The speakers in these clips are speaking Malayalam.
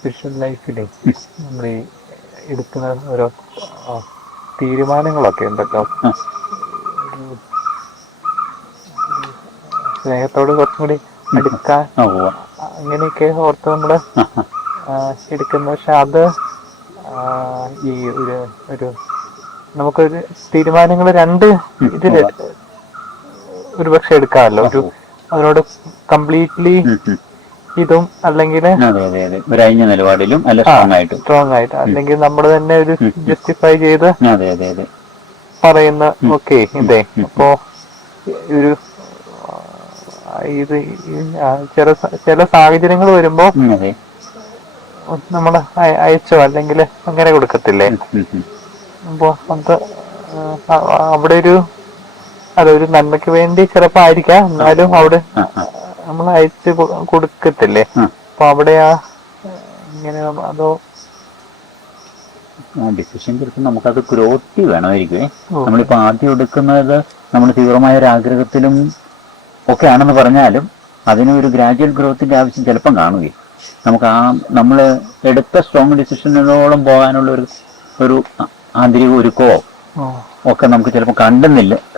സ്പിരിച്വൽ ലൈഫിലെ നമ്മൾ ഈ എടുക്കുന്ന ഓരോ തീരുമാനങ്ങളൊക്കെ ഉണ്ടല്ലോ, സ്നേഹത്തോട് കുറച്ചും കൂടി അടുക്കാൻ അങ്ങനെയൊക്കെ ഓർത്ത് നമ്മൾ എടുക്കുന്ന. പക്ഷെ അത് ഈ ഒരു നമുക്കൊരു തീരുമാനങ്ങൾ രണ്ട് ഇതിൽ ഒരു പക്ഷെ എടുക്കാമല്ലോ. അതിനോട് കംപ്ലീറ്റ്ലി ഇതും അല്ലെങ്കിൽ നിലപാടിലും സ്ട്രോങ് ആയിട്ട്, അല്ലെങ്കിൽ നമ്മൾ തന്നെ ഒരു ജസ്റ്റിഫൈ ചെയ്ത് പറയുന്ന ഓക്കെ ഇതേ. അപ്പോ ഒരു ഇത് ചില സാഹചര്യങ്ങൾ വരുമ്പോ നമ്മൾ അയച്ചോ അല്ലെങ്കിൽ അങ്ങനെ കൊടുക്കത്തില്ലേ. അപ്പോ അത് അവിടെ അതൊരു നന്മയ്ക്ക് വേണ്ടി ചിലപ്പോ ആയിരിക്കാം, എന്നാലും അവിടെ നമ്മൾ അയച്ച് കൊടുക്കത്തില്ലേ. അപ്പൊ അവിടെ ഇങ്ങനെ അതോ ഡിസിഷൻ എടുത്ത് നമുക്കത് ഗ്രോത്തി വേണമായിരിക്കുമേ. നമ്മളിപ്പോൾ ആദ്യം എടുക്കുന്നത് നമ്മൾ തീവ്രമായ ഒരു ആഗ്രഹത്തിലും ഒക്കെ ആണെന്ന് പറഞ്ഞാലും അതിനൊരു ഗ്രാജുവൽ ഗ്രോത്തിന്റെ ആവശ്യം ചിലപ്പം കാണുകയും നമുക്ക് നമ്മൾ എടുത്ത സ്ട്രോങ് ഡിസിഷനുകളോളം പോകാനുള്ള ഒരു ആന്തരിക ഒരുക്കമോ ഒക്കെ നമുക്ക് ചിലപ്പോൾ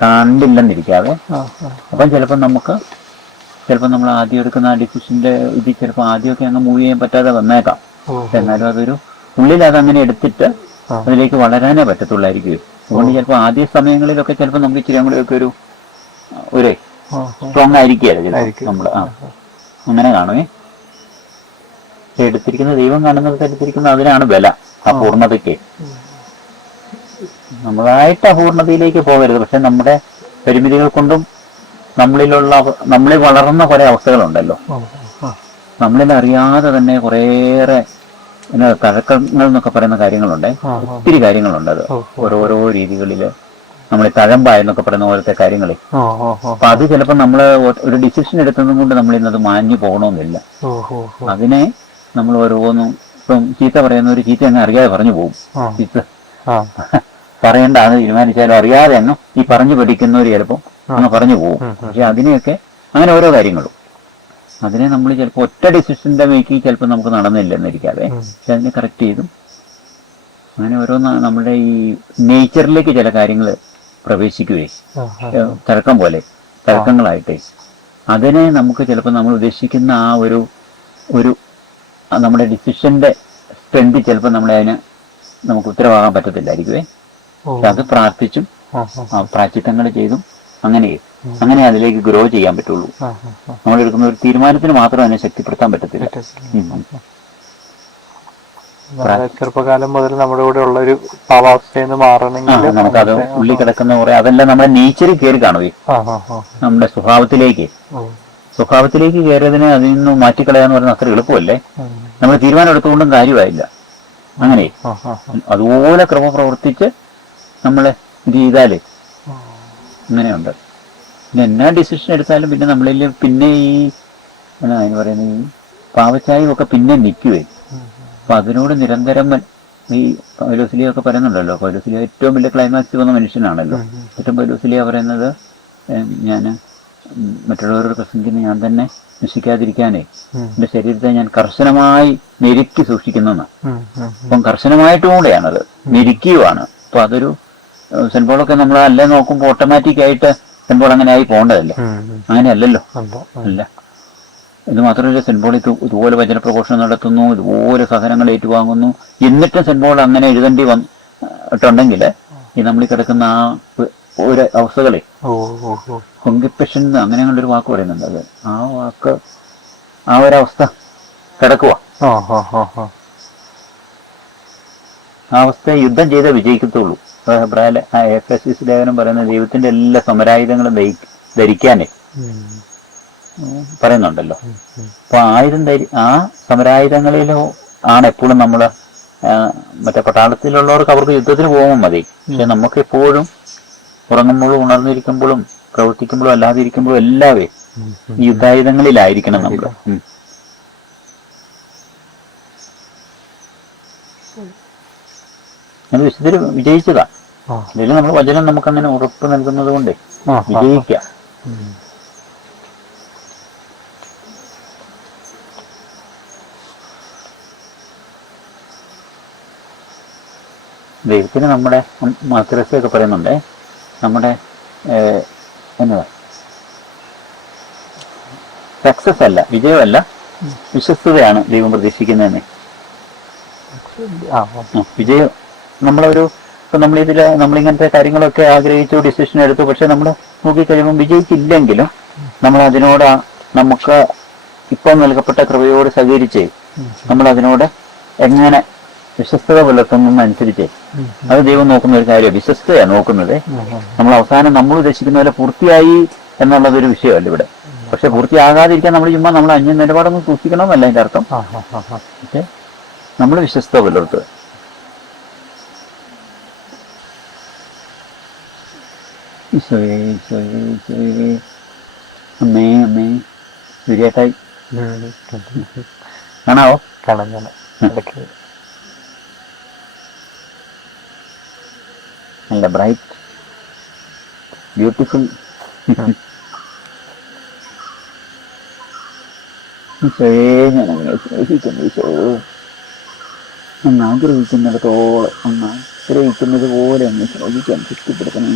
കണ്ടില്ലെന്നിരിക്കാതെ, അപ്പം ചിലപ്പോൾ നമ്മൾ ആദ്യം എടുക്കുന്ന ആ ഡിസിഷന്റെ ഇത് ചിലപ്പോൾ ആദ്യമൊക്കെ അങ്ങ് മൂവ് ചെയ്യാൻ പറ്റാതെ വന്നേക്കാം. എന്നാലും അതൊരു ഉള്ളിൽ അതങ്ങനെ എടുത്തിട്ട് അതിലേക്ക് വളരാനേ പറ്റത്തുള്ളായിരിക്കും. അതുകൊണ്ട് ചിലപ്പോൾ ആദ്യ സമയങ്ങളിലൊക്കെ ചിലപ്പോൾ നമുക്ക് ഇച്ചിരി കൂടെയൊക്കെ ഒരു സ്ട്രോങ് ആയിരിക്കുകയല്ല നമ്മൾ അങ്ങനെ കാണുമേ. എടുത്തിരിക്കുന്ന ദൈവം കാണുന്നത് എടുത്തിരിക്കുന്ന അതിനാണ് ബല, ആ പൂർണ്ണതയ്ക്ക്. നമ്മളായിട്ട് അപൂർണതയിലേക്ക് പോകരുത്. പക്ഷെ നമ്മുടെ പരിമിതികൾ കൊണ്ടും നമ്മളിൽ വളർന്ന കുറെ അവസ്ഥകളുണ്ടല്ലോ, നമ്മളിൽ അറിയാതെ തന്നെ കുറേയേറെ തഴക്കങ്ങൾ എന്നൊക്കെ പറയുന്ന കാര്യങ്ങളുണ്ട്. ഒത്തിരി കാര്യങ്ങളുണ്ട്. അത് ഓരോരോ രീതികളിൽ നമ്മൾ തഴമ്പായെന്നൊക്കെ പറയുന്ന പോലത്തെ കാര്യങ്ങളെ. അപ്പൊ അത് ചിലപ്പോൾ നമ്മൾ ഒരു ഡിസിഷൻ എടുത്തതും കൊണ്ട് നമ്മൾ ഇന്നത് മാഞ്ഞു പോകണമെന്നില്ല. അതിനെ നമ്മൾ ഓരോന്നും ഇപ്പം ചീത്ത പറയുന്ന ഒരു ചീത്ത അങ്ങ് അറിയാതെ പറഞ്ഞു പോകും. ചീത്ത പറയേണ്ടാന്ന് തീരുമാനിച്ചാലും അറിയാതെ അങ്ങ് ഈ പറഞ്ഞു പഠിക്കുന്നവർ ചിലപ്പോൾ അങ്ങ് പറഞ്ഞു പോകും. പക്ഷെ അതിനെയൊക്കെ അങ്ങനെ ഓരോ കാര്യങ്ങളും അതിനെ നമ്മൾ ചിലപ്പോൾ ഒറ്റ ഡിസിഷന്റെ മേക്കിങ് ചിലപ്പോൾ നമുക്ക് നടന്നില്ലെന്നിരിക്കാതെ പക്ഷെ അതിനെ കറക്റ്റ് ചെയ്തും അങ്ങനെ ഓരോന്ന് നമ്മുടെ ഈ നേച്ചറിലേക്ക് ചില കാര്യങ്ങൾ പ്രവേശിക്കുകയും തർക്കങ്ങളായിട്ടേ അതിനെ നമുക്ക് ചിലപ്പോൾ നമ്മൾ ഉദ്ദേശിക്കുന്ന ആ ഒരു നമ്മുടെ ഡിസിഷന്റെ സ്ട്രെങ്ത് ചിലപ്പോൾ നമുക്ക് ഉത്തരവാകാൻ പറ്റത്തില്ലായിരിക്കുവേ. പക്ഷെ അത് പ്രാർത്ഥിച്ചും പ്രാചിത്തങ്ങൾ ചെയ്തും അങ്ങനെ അതിലേക്ക് ഗ്രോ ചെയ്യാൻ പറ്റുള്ളൂ. നമ്മൾ എടുക്കുന്ന ഒരു തീരുമാനത്തിന് മാത്രം അതിനെ ശക്തിപ്പെടുത്താൻ പറ്റത്തില്ല. ചെറുപ്പകാലം മുതൽ നമ്മുടെ കൂടെ ഉള്ള ഒരു ഭാവാവസ്ഥയിൽ നിന്ന് മാറണമെങ്കിൽ നമുക്കത് ഉള്ളിൽ കിടക്കുന്ന കുറെ അതെല്ലാം നമ്മുടെ നേച്ചറിൽ കയറി കാണുകയും നമ്മുടെ സ്വഭാവത്തിലേക്ക് കയറിയതിനെ അതിൽ നിന്ന് മാറ്റിക്കളയാന്ന് പറയുന്നത് അത്ര എളുപ്പമല്ലേ. നമ്മൾ തീരുമാനം എടുത്തുകൊണ്ടും കാര്യമായില്ല. അങ്ങനെ അതുപോലെ ക്രമ പ്രവർത്തിച്ച് നമ്മൾ ഇത് ചെയ്താലേ അങ്ങനെയുണ്ട്. പിന്നെ എന്നാ ഡിസിഷൻ എടുത്താലും പിന്നെ നമ്മളിൽ പിന്നെ അതിന് പറയുന്നത് ഈ പാവച്ചായും ഒക്കെ പിന്നെ നിൽക്കുവേ. അപ്പൊ അതിനോട് നിരന്തരം ഈ പൗലോസ്ലിയൊക്കെ പറയുന്നുണ്ടല്ലോ, പൗലോസ്ലിയ ഏറ്റവും വലിയ ക്ലൈമാക്സ് വന്ന മനുഷ്യനാണല്ലോ. ഏറ്റവും പൗലോസ്ലിയ പറയുന്നത് ഞാൻ മറ്റുള്ളവരോട് പ്രസംഗിക്കുന്ന ഞാൻ തന്നെ നശിക്കാതിരിക്കാനേ എന്റെ ശരീരത്തെ ഞാൻ കർശനമായി ഞെരുക്കി സൂക്ഷിക്കുന്നതാണ്. അപ്പം കർശനമായിട്ടും കൂടെയാണത്, ഞെരുക്കിയുമാണ്. അപ്പൊ അതൊരു സെന്റ് പോളൊക്കെ നമ്മൾ അല്ലേ നോക്കുമ്പോൾ ഓട്ടോമാറ്റിക് ആയിട്ട് സെന്റ് പോൾ അങ്ങനെ ആയി പോകേണ്ടതല്ലേ, അങ്ങനെയല്ലല്ലോ. അല്ല, ഇത് മാത്രമല്ല, സെന്റ് പോൾ ഇതുപോലെ വചനപ്രഘോഷണം നടത്തുന്നു, ഇതുപോലെ സഹനങ്ങൾ ഏറ്റുവാങ്ങുന്നു. എന്നിട്ടും സെന്റ് പോൾ അങ്ങനെ എഴുതേണ്ടി വന്നിട്ടുണ്ടെങ്കിൽ ഈ നമ്മൾ കിടക്കുന്ന ആ ഒരു അവസ്ഥകളെ കൊങ്കിപ്പഷൻ അങ്ങനെയുള്ളൊരു വാക്ക് പറയുന്നുണ്ട്. അത് ആ വാക്ക് ആ ഒരവസ്ഥ കിടക്കുക. ആ അവസ്ഥയെ യുദ്ധം ചെയ്തേ വിജയിക്കത്തുള്ളൂ. എഫെസീസ് ലേഖനം പറയുന്ന ദൈവത്തിന്റെ എല്ലാ സമരായുധങ്ങളും ധരിക്കാനേ പറയുന്നുണ്ടല്ലോ. അപ്പൊ ആ സമരായുധങ്ങളിലോ ആണ് എപ്പോഴും നമ്മള് മറ്റേ പട്ടാളത്തിലുള്ളവർക്ക് അവർക്ക് യുദ്ധത്തിന് പോകുമ്പോൾ മതി. പക്ഷെ നമുക്ക് എപ്പോഴും ഉറങ്ങുമ്പോഴും ഉണർന്നിരിക്കുമ്പോഴും പ്രവർത്തിക്കുമ്പോഴും അല്ലാതിരിക്കുമ്പോഴും എല്ലാവേ ഈ യുദ്ധായുധങ്ങളിലായിരിക്കണം നമ്മള്. അത് വിശുദ്ധര് വിജയിച്ചതാ. ഇതിൽ നമ്മൾ വചനം നമുക്കങ്ങനെ ഉറപ്പ് നൽകുന്നത് കൊണ്ട് വിജയിക്കാം. ദൈവത്തിന് നമ്മുടെ മാതൃസയൊക്കെ പറയുന്നുണ്ട്, നമ്മുടെ എന്നതാ സക്സസ് അല്ല, വിജയമല്ല, വിശ്വസ്തതയാണ് ദൈവം പ്രതീക്ഷിക്കുന്നതെന്ന്. വിജയം നമ്മളൊരു ഇപ്പം നമ്മളിങ്ങനത്തെ കാര്യങ്ങളൊക്കെ ആഗ്രഹിച്ചു ഡിസിഷൻ എടുത്തു, പക്ഷെ നമ്മൾ നോക്കിക്കഴിയുമ്പോൾ വിജയിച്ചില്ലെങ്കിലും നമ്മൾ അതിനോട് നമുക്ക് ഇപ്പോൾ നൽകപ്പെട്ട കൃപയോട് സഹകരിച്ച് നമ്മൾ അതിനോട് എങ്ങനെ വിശ്വസ്തത പുലർത്തുന്നതനുസരിച്ച് അത് ദൈവം നോക്കുന്ന ഒരു കാര്യമാണ്. വിശ്വസ്തയാണ് നോക്കുന്നത്. നമ്മൾ അവസാനം നമ്മൾ ഉദ്ദേശിക്കുന്ന പോലെ പൂർത്തിയായി എന്നുള്ളതൊരു വിഷയമല്ല ഇവിടെ. പക്ഷെ പൂർത്തിയാകാതിരിക്കാൻ നമ്മൾ ചുമ്മാ നമ്മൾ അന്യ നിലപാടൊന്നും സൂക്ഷിക്കണമെന്നല്ല അതിന്റെ അർത്ഥം. പക്ഷെ നമ്മൾ വിശ്വസ്ത പുലർത്തുക. അമ്മേ അമ്മേ ശരിയായിട്ടായി കാണാവോ? കാണാൻ നല്ല ബ്രൈറ്റ് ബ്യൂട്ടിഫുൾ. ഞാൻ അങ്ങനെ സ്നേഹിക്കുന്നു ഈശോ. അങ്ങ് ആഗ്രഹിക്കുന്നിടത്തോളം അങ്ങ് ആഗ്രഹിക്കുന്നത് പോലെ അങ്ങ് സ്നേഹിക്കാൻ ശക്തിപ്പെടുത്തണം.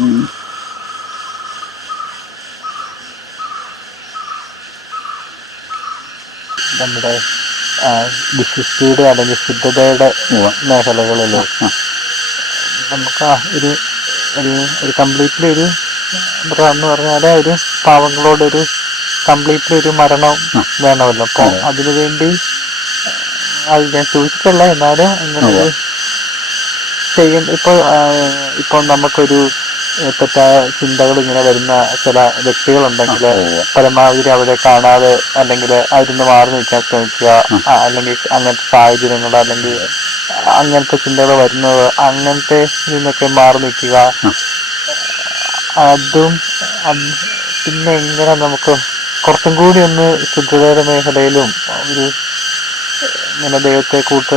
നമ്മുടെ വിശുദ്ധിയുടെ അല്ലെങ്കിൽ ശുദ്ധതയുടെ മേഖലകളിൽ നമുക്ക് ഒരു കംപ്ലീറ്റ്ലി ഒരു എന്ന് പറഞ്ഞാൽ ഒരു പാവങ്ങളോടൊരു കംപ്ലീറ്റ്ലി ഒരു മരണം വേണമല്ലോ. അപ്പോൾ അതിനു വേണ്ടി അത് ഞാൻ ചോദിച്ചിട്ടല്ല, എന്നാലും അങ്ങനെ ഇപ്പോൾ നമുക്കൊരു തെറ്റായ ചിന്തകൾ ഇങ്ങനെ വരുന്ന ചില വ്യക്തികളുണ്ടെങ്കിൽ പരമാവധി അവരെ കാണാതെ അല്ലെങ്കിൽ അതിൽ മാറി നിൽക്കാൻ ശ്രമിക്കുക. അല്ലെങ്കിൽ അങ്ങനത്തെ സാഹചര്യങ്ങൾ അല്ലെങ്കിൽ അങ്ങനത്തെ ചിന്തകൾ വരുന്നത് അങ്ങനത്തെ നിന്നൊക്കെ മാറി നിൽക്കുക. അതും പിന്നെ എങ്ങനെ നമുക്ക് കുറച്ചും കൂടി ഒന്ന് ശുദ്ധതയുടെ മേഖലയിലും ഒരു ഇങ്ങനെ ദൈവത്തെ കൂട്ട്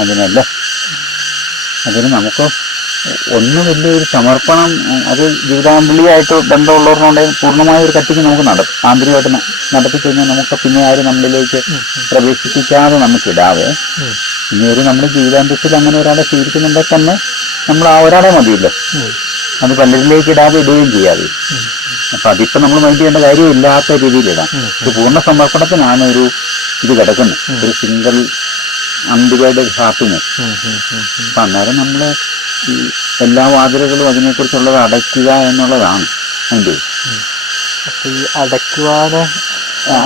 അതിനല്ലേ അതിന് നമുക്ക് ഒന്ന് വലിയൊരു സമർപ്പണം, അത് ജീവിതാമ്പുള്ളിയായിട്ട് ബന്ധമുള്ളവരുണ്ടെങ്കിൽ പൂർണ്ണമായ ഒരു കട്ടിക്ക് നമുക്ക് ആന്തരികമായിട്ട് നടത്തിക്കഴിഞ്ഞാൽ നമുക്ക് പിന്നെ ആരും നമ്മളിലേക്ക് പ്രവേശിപ്പിക്കാതെ നമുക്കിടാവേ. ഇനി ഒരു നമ്മുടെ ജീവിതാന്തത്തിൽ അങ്ങനെ ഒരാളെ സ്വീകരിക്കുന്നുണ്ടെങ്കിൽ തന്നെ നമ്മൾ ആ ഒരാളെ മതിയല്ലോ, അത് പലരിലേക്ക് ഇടാതെ ഇടുകയും ചെയ്യാതെ. അപ്പൊ അതിപ്പോ നമ്മൾ മൈൻഡ് ചെയ്യേണ്ട കാര്യമില്ലാത്ത രീതിയിലിടാം. ഒരു പൂർണ്ണ സമർപ്പണത്തിനാണ് ഒരു ഇത് കിടക്കുന്നത്, ഒരു സിംഗിൾ അൺഡിവൈഡഡ് ഹാർട്ടിന്. അപ്പൊ അന്നേരം നമ്മള് ഈ എല്ലാ വാതിലുകളും അതിനെക്കുറിച്ചുള്ളത് അടയ്ക്കുക എന്നുള്ളതാണ് അതിൻ്റെ. ഈ അടയ്ക്കുവാന്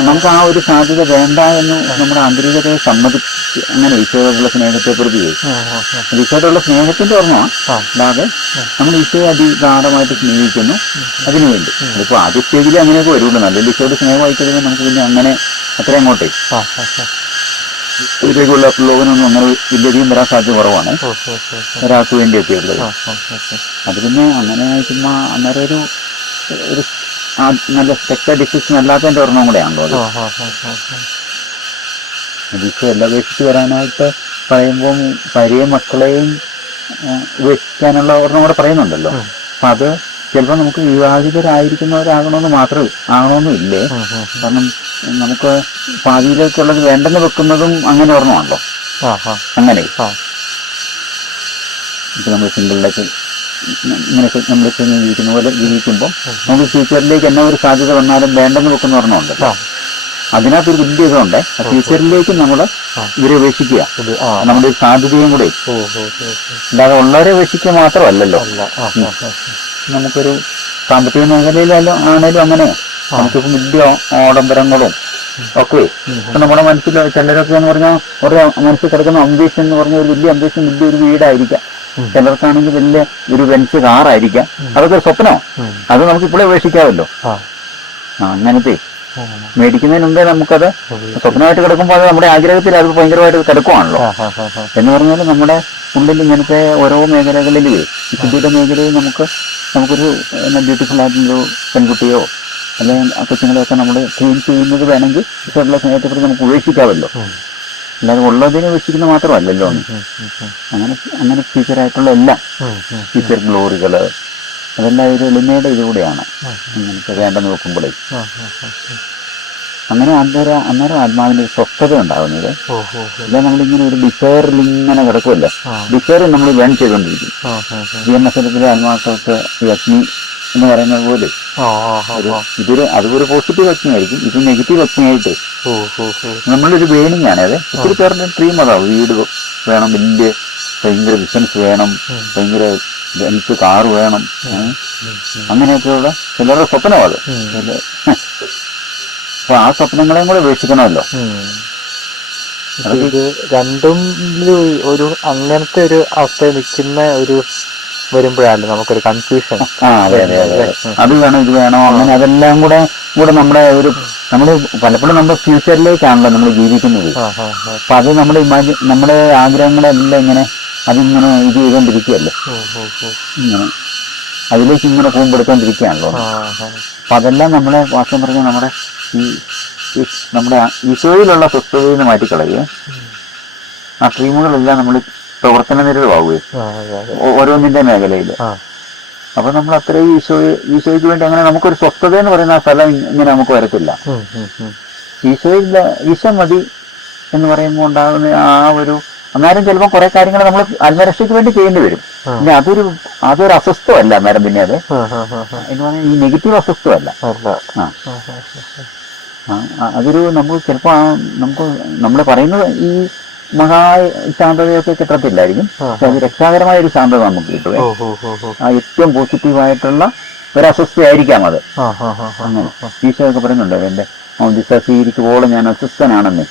നമുക്ക് ആ ഒരു സാധ്യത വേണ്ട എന്ന് നമ്മുടെ ആന്തരികതയെ സമ്മതിച്ച് അങ്ങനെ ഈശോയോടുള്ള സ്നേഹത്തെ പ്രതി ഈശോയോടുള്ള സ്നേഹത്തിന്റെ ഓർമ്മമാണ്. അല്ലാതെ നമ്മൾ ഈശോയെ അതിഗാഠമായിട്ട് സ്നേഹിക്കുന്നു അതിനുവേണ്ടി. അതിപ്പോ ആദ്യ സ്റ്റേജിൽ അങ്ങനെയൊക്കെ വരുള്ളൂ. നല്ല ഈശോയുടെ സ്നേഹമായി കഴിയുമ്പോൾ നമുക്ക് പിന്നെ അങ്ങനെ അത്ര അങ്ങോട്ടേ ഇതിലേക്കുള്ള ലോകനൊന്നും അങ്ങനെ വലിയധികം വരാൻ സാധ്യത കുറവാണ്, ഒരാൾക്ക് വേണ്ടിയൊക്കെ ഉള്ളത്. അത് പിന്നെ അങ്ങനെ ചുമ്മാ അന്നേരം ഒരു നല്ല സ്പെക്ടർ ഡിസിഷൻ അല്ലാത്തതിന്റെ ഒരെണ്ണം കൂടെയാണല്ലോ അത്. ഈശോ എല്ലാം ഉപേക്ഷിച്ച് വരാനായിട്ട് പറയുമ്പോൾ ഭാര്യയും മക്കളെയും ഉപേക്ഷിക്കാനുള്ള ഒരെണ്ണം കൂടെ പറയുന്നുണ്ടല്ലോ. അപ്പൊ അത് ചിലപ്പോൾ നമുക്ക് വിവാഹിതരായിരിക്കുന്നവരാകണമെന്ന് മാത്രമേ ആകണമെന്നും ഇല്ലേ. കാരണം നമുക്ക് ഭാവിയിലേക്കുള്ളത് വേണ്ടെന്ന് വെക്കുന്നതും അങ്ങനെ ഓർമ്മയാണല്ലോ. അങ്ങനെ ഇപ്പൊ നമ്മൾ സിംഗിളിലേക്ക് ഇങ്ങനെയൊക്കെ നമ്മൾ ജീവിക്കുന്ന പോലെ ജീവിക്കുമ്പോൾ നമുക്ക് ഫ്യൂച്ചറിലേക്ക് എന്നാ ഒരു സാധ്യത വന്നാലും വേണ്ടെന്ന് വെക്കുന്ന ഓർമ്മയുണ്ടല്ലോ. അതിനകത്തൊരു വലിയ ഇതുണ്ട്. ഫ്യൂച്ചറിലേക്ക് നമ്മൾ ഇവരെ ഉപേക്ഷിക്കുക, നമ്മുടെ ഒരു സാധ്യതയും കൂടെ. അല്ലാതെ ഉള്ളവരെ ഉപേക്ഷിക്കുക മാത്രമല്ലല്ലോ. നമുക്കൊരു സാമ്പത്തിക മേഖലയിലും ആണേലും അങ്ങനെ നമുക്കിപ്പം വലിയ ആഡംബരങ്ങളും ഒക്കെ ഇപ്പൊ നമ്മുടെ മനസ്സിൽ ചിലരൊക്കെ എന്ന് പറഞ്ഞാൽ ഒരു മനസ്സിൽ കിടക്കുന്ന അംബീഷൻ എന്ന് പറഞ്ഞ ഒരു വലിയ അംബീഷൻ വലിയൊരു വീടായിരിക്കാം, ചിലർക്കാണെങ്കിൽ വലിയ ഒരു ബെൻസ് കാറായിരിക്കാം. അതൊക്കെ ഒരു സ്വപ്നമോ, അത് നമുക്ക് ഇപ്പോഴേ ഉപേക്ഷിക്കാമല്ലോ. അങ്ങനത്തെ മേടിക്കുന്നതിന് മുമ്പേ നമുക്കത് സ്വപ്നമായിട്ട് കിടക്കുമ്പോൾ അത് നമ്മുടെ ആഗ്രഹത്തിൽ അത് ഭയങ്കരമായിട്ട് കിടക്കുവാണല്ലോ. എന്ന് പറഞ്ഞാൽ നമ്മുടെ ഉള്ളിൽ ഇങ്ങനത്തെ ഓരോ മേഖലകളിലും ശുദ്ധിയുടെ മേഖലയിൽ നമുക്കൊരു ബ്യൂട്ടിഫുൾ ആയിട്ടുള്ളൊരു പെൺകുട്ടിയോ അല്ലെങ്കിൽ ആ കൊച്ചുങ്ങളെയൊക്കെ നമ്മൾ ക്ലീൻ ചെയ്യുന്നത് വേണമെങ്കിൽ ഇഷ്ടമുള്ള സ്നേഹത്തെക്കുറിച്ച് നമുക്ക് ഉപേക്ഷിക്കാമല്ലോ. അല്ലാതെ ഉള്ളതിനെ ഉപേക്ഷിക്കുന്നത് മാത്രമല്ലല്ലോ. അങ്ങനെ ഫ്യൂച്ചറായിട്ടുള്ള എല്ലാം ഫ്യൂച്ചർ ഗ്ലോറികള് അതെല്ലാം ഒരു എളിമയുടെ ഇതുകൂടെയാണ്. അങ്ങനത്തെ വേണ്ടെന്ന് നോക്കുമ്പോഴേ അങ്ങനെ അന്നേരം ആത്മാവിന്റെ സ്വസ്ഥത ഉണ്ടാകുന്നത്. ഇല്ല നമ്മളിങ്ങനെ ഒരു ഡിസയറിൽ ഇങ്ങനെ കിടക്കുമല്ലോ, ഡിസയർ നമ്മൾ വേൺ ചെയ്തുകൊണ്ടിരിക്കും. ജീവനശരത്തിലെ ആത്മാക്കൾക്ക് ഈ അഗ്നി എന്ന് പറയുന്നത് പോലെ അതൊരു പോസിറ്റീവ് അഗ്നിയായിരിക്കും, ഇത് നെഗറ്റീവ് അഗ്നിയായിട്ട് നമ്മളൊരു വേണിംഗ് ആണ്. അത് ഒത്തിരി പേരുടെ ഡ്രീം അതാവും, വീട് വേണം, വലിയ ഭയങ്കര ബിസിനസ് വേണം, ഭയങ്കര എനിക്ക് കാറ് വേണം, അങ്ങനെയൊക്കെയുള്ള ചിലരുടെ സ്വപ്നമാണ് അത്. അപ്പൊ ആ സ്വപ്നങ്ങളെയും കൂടെ ഉപേക്ഷിക്കണമല്ലോ. ഇത് രണ്ടും ഒരു അങ്ങനത്തെ ഒരു അവസ്ഥയിൽ നിൽക്കുന്ന ഒരു വരുമ്പോഴാണ് നമുക്കൊരു കൺഫ്യൂഷൻ. അതെ അതെ അതെ, അത് വേണം ഇത് വേണോ അങ്ങനെ അതെല്ലാം കൂടെ നമ്മുടെ നമ്മള് പലപ്പോഴും നമ്മുടെ ഫ്യൂച്ചറിലേക്കാണല്ലോ നമ്മൾ ജീവിക്കുന്നത്. അപ്പൊ അത് നമ്മുടെ ആഗ്രഹങ്ങളെല്ലാം ഇങ്ങനെ അതിങ്ങനെ ഇത് ചെയ്തുകൊണ്ടിരിക്കുകയല്ലേ, ഇങ്ങനെ അതിലേക്ക് ഇങ്ങനെ പൂമ്പെടുത്തോണ്ടിരിക്കുകയാണല്ലോ. അപ്പൊ അതെല്ലാം നമ്മളെ വാസ്തവം പറഞ്ഞാൽ നമ്മുടെ നമ്മുടെ ഈശോയിലുള്ള സ്വസ്ഥതയിൽ നിന്ന് മാറ്റിക്കളയുക, ആ ഡ്രീമുകളെല്ലാം നമ്മൾ പ്രവർത്തന നിരതമാവുകയും ഓരോന്നിന്റെ മേഖലയിൽ. അപ്പൊ നമ്മൾ അത്രയും ഈശോയ്ക്ക് വേണ്ടി അങ്ങനെ നമുക്കൊരു സ്വസ്ഥത എന്ന് പറയുന്ന ആ സ്ഥലം ഇങ്ങനെ നമുക്ക് വരത്തില്ല. ഈശോ മതി എന്ന് പറയുമ്പോൾ ഉണ്ടാകുന്ന ആ ഒരു അന്നേരം ചിലപ്പോൾ കുറെ കാര്യങ്ങൾ നമ്മൾ ആത്മരക്ഷയ്ക്ക് വേണ്ടി ചെയ്യേണ്ടി വരും. പിന്നെ അതൊരു അസ്വസ്ഥമല്ല അന്നേരം, പിന്നെ അത് എന്ന് പറഞ്ഞാൽ ഈ നെഗറ്റീവ് അസ്വസ്ഥമല്ല. അതൊരു നമുക്ക് ചിലപ്പോൾ നമുക്ക് നമ്മൾ പറയുന്നത് ഈ മഹാശാന്തതയൊക്കെ കിട്ടത്തില്ലായിരിക്കും, പക്ഷെ അത് രക്ഷാകരമായ ഒരു ശാന്തത നമുക്ക് കിട്ടുക. ഏറ്റവും പോസിറ്റീവായിട്ടുള്ള ഒരു അസ്വസ്ഥയായിരിക്കാം അത്. അങ്ങനെ ഈശോയൊക്കെ പറയുന്നുണ്ട്, എന്റെ മൗന്തിസ സ്വീകരിക്കുവോളം ഞാൻ അസ്വസ്ഥനാണെന്ന്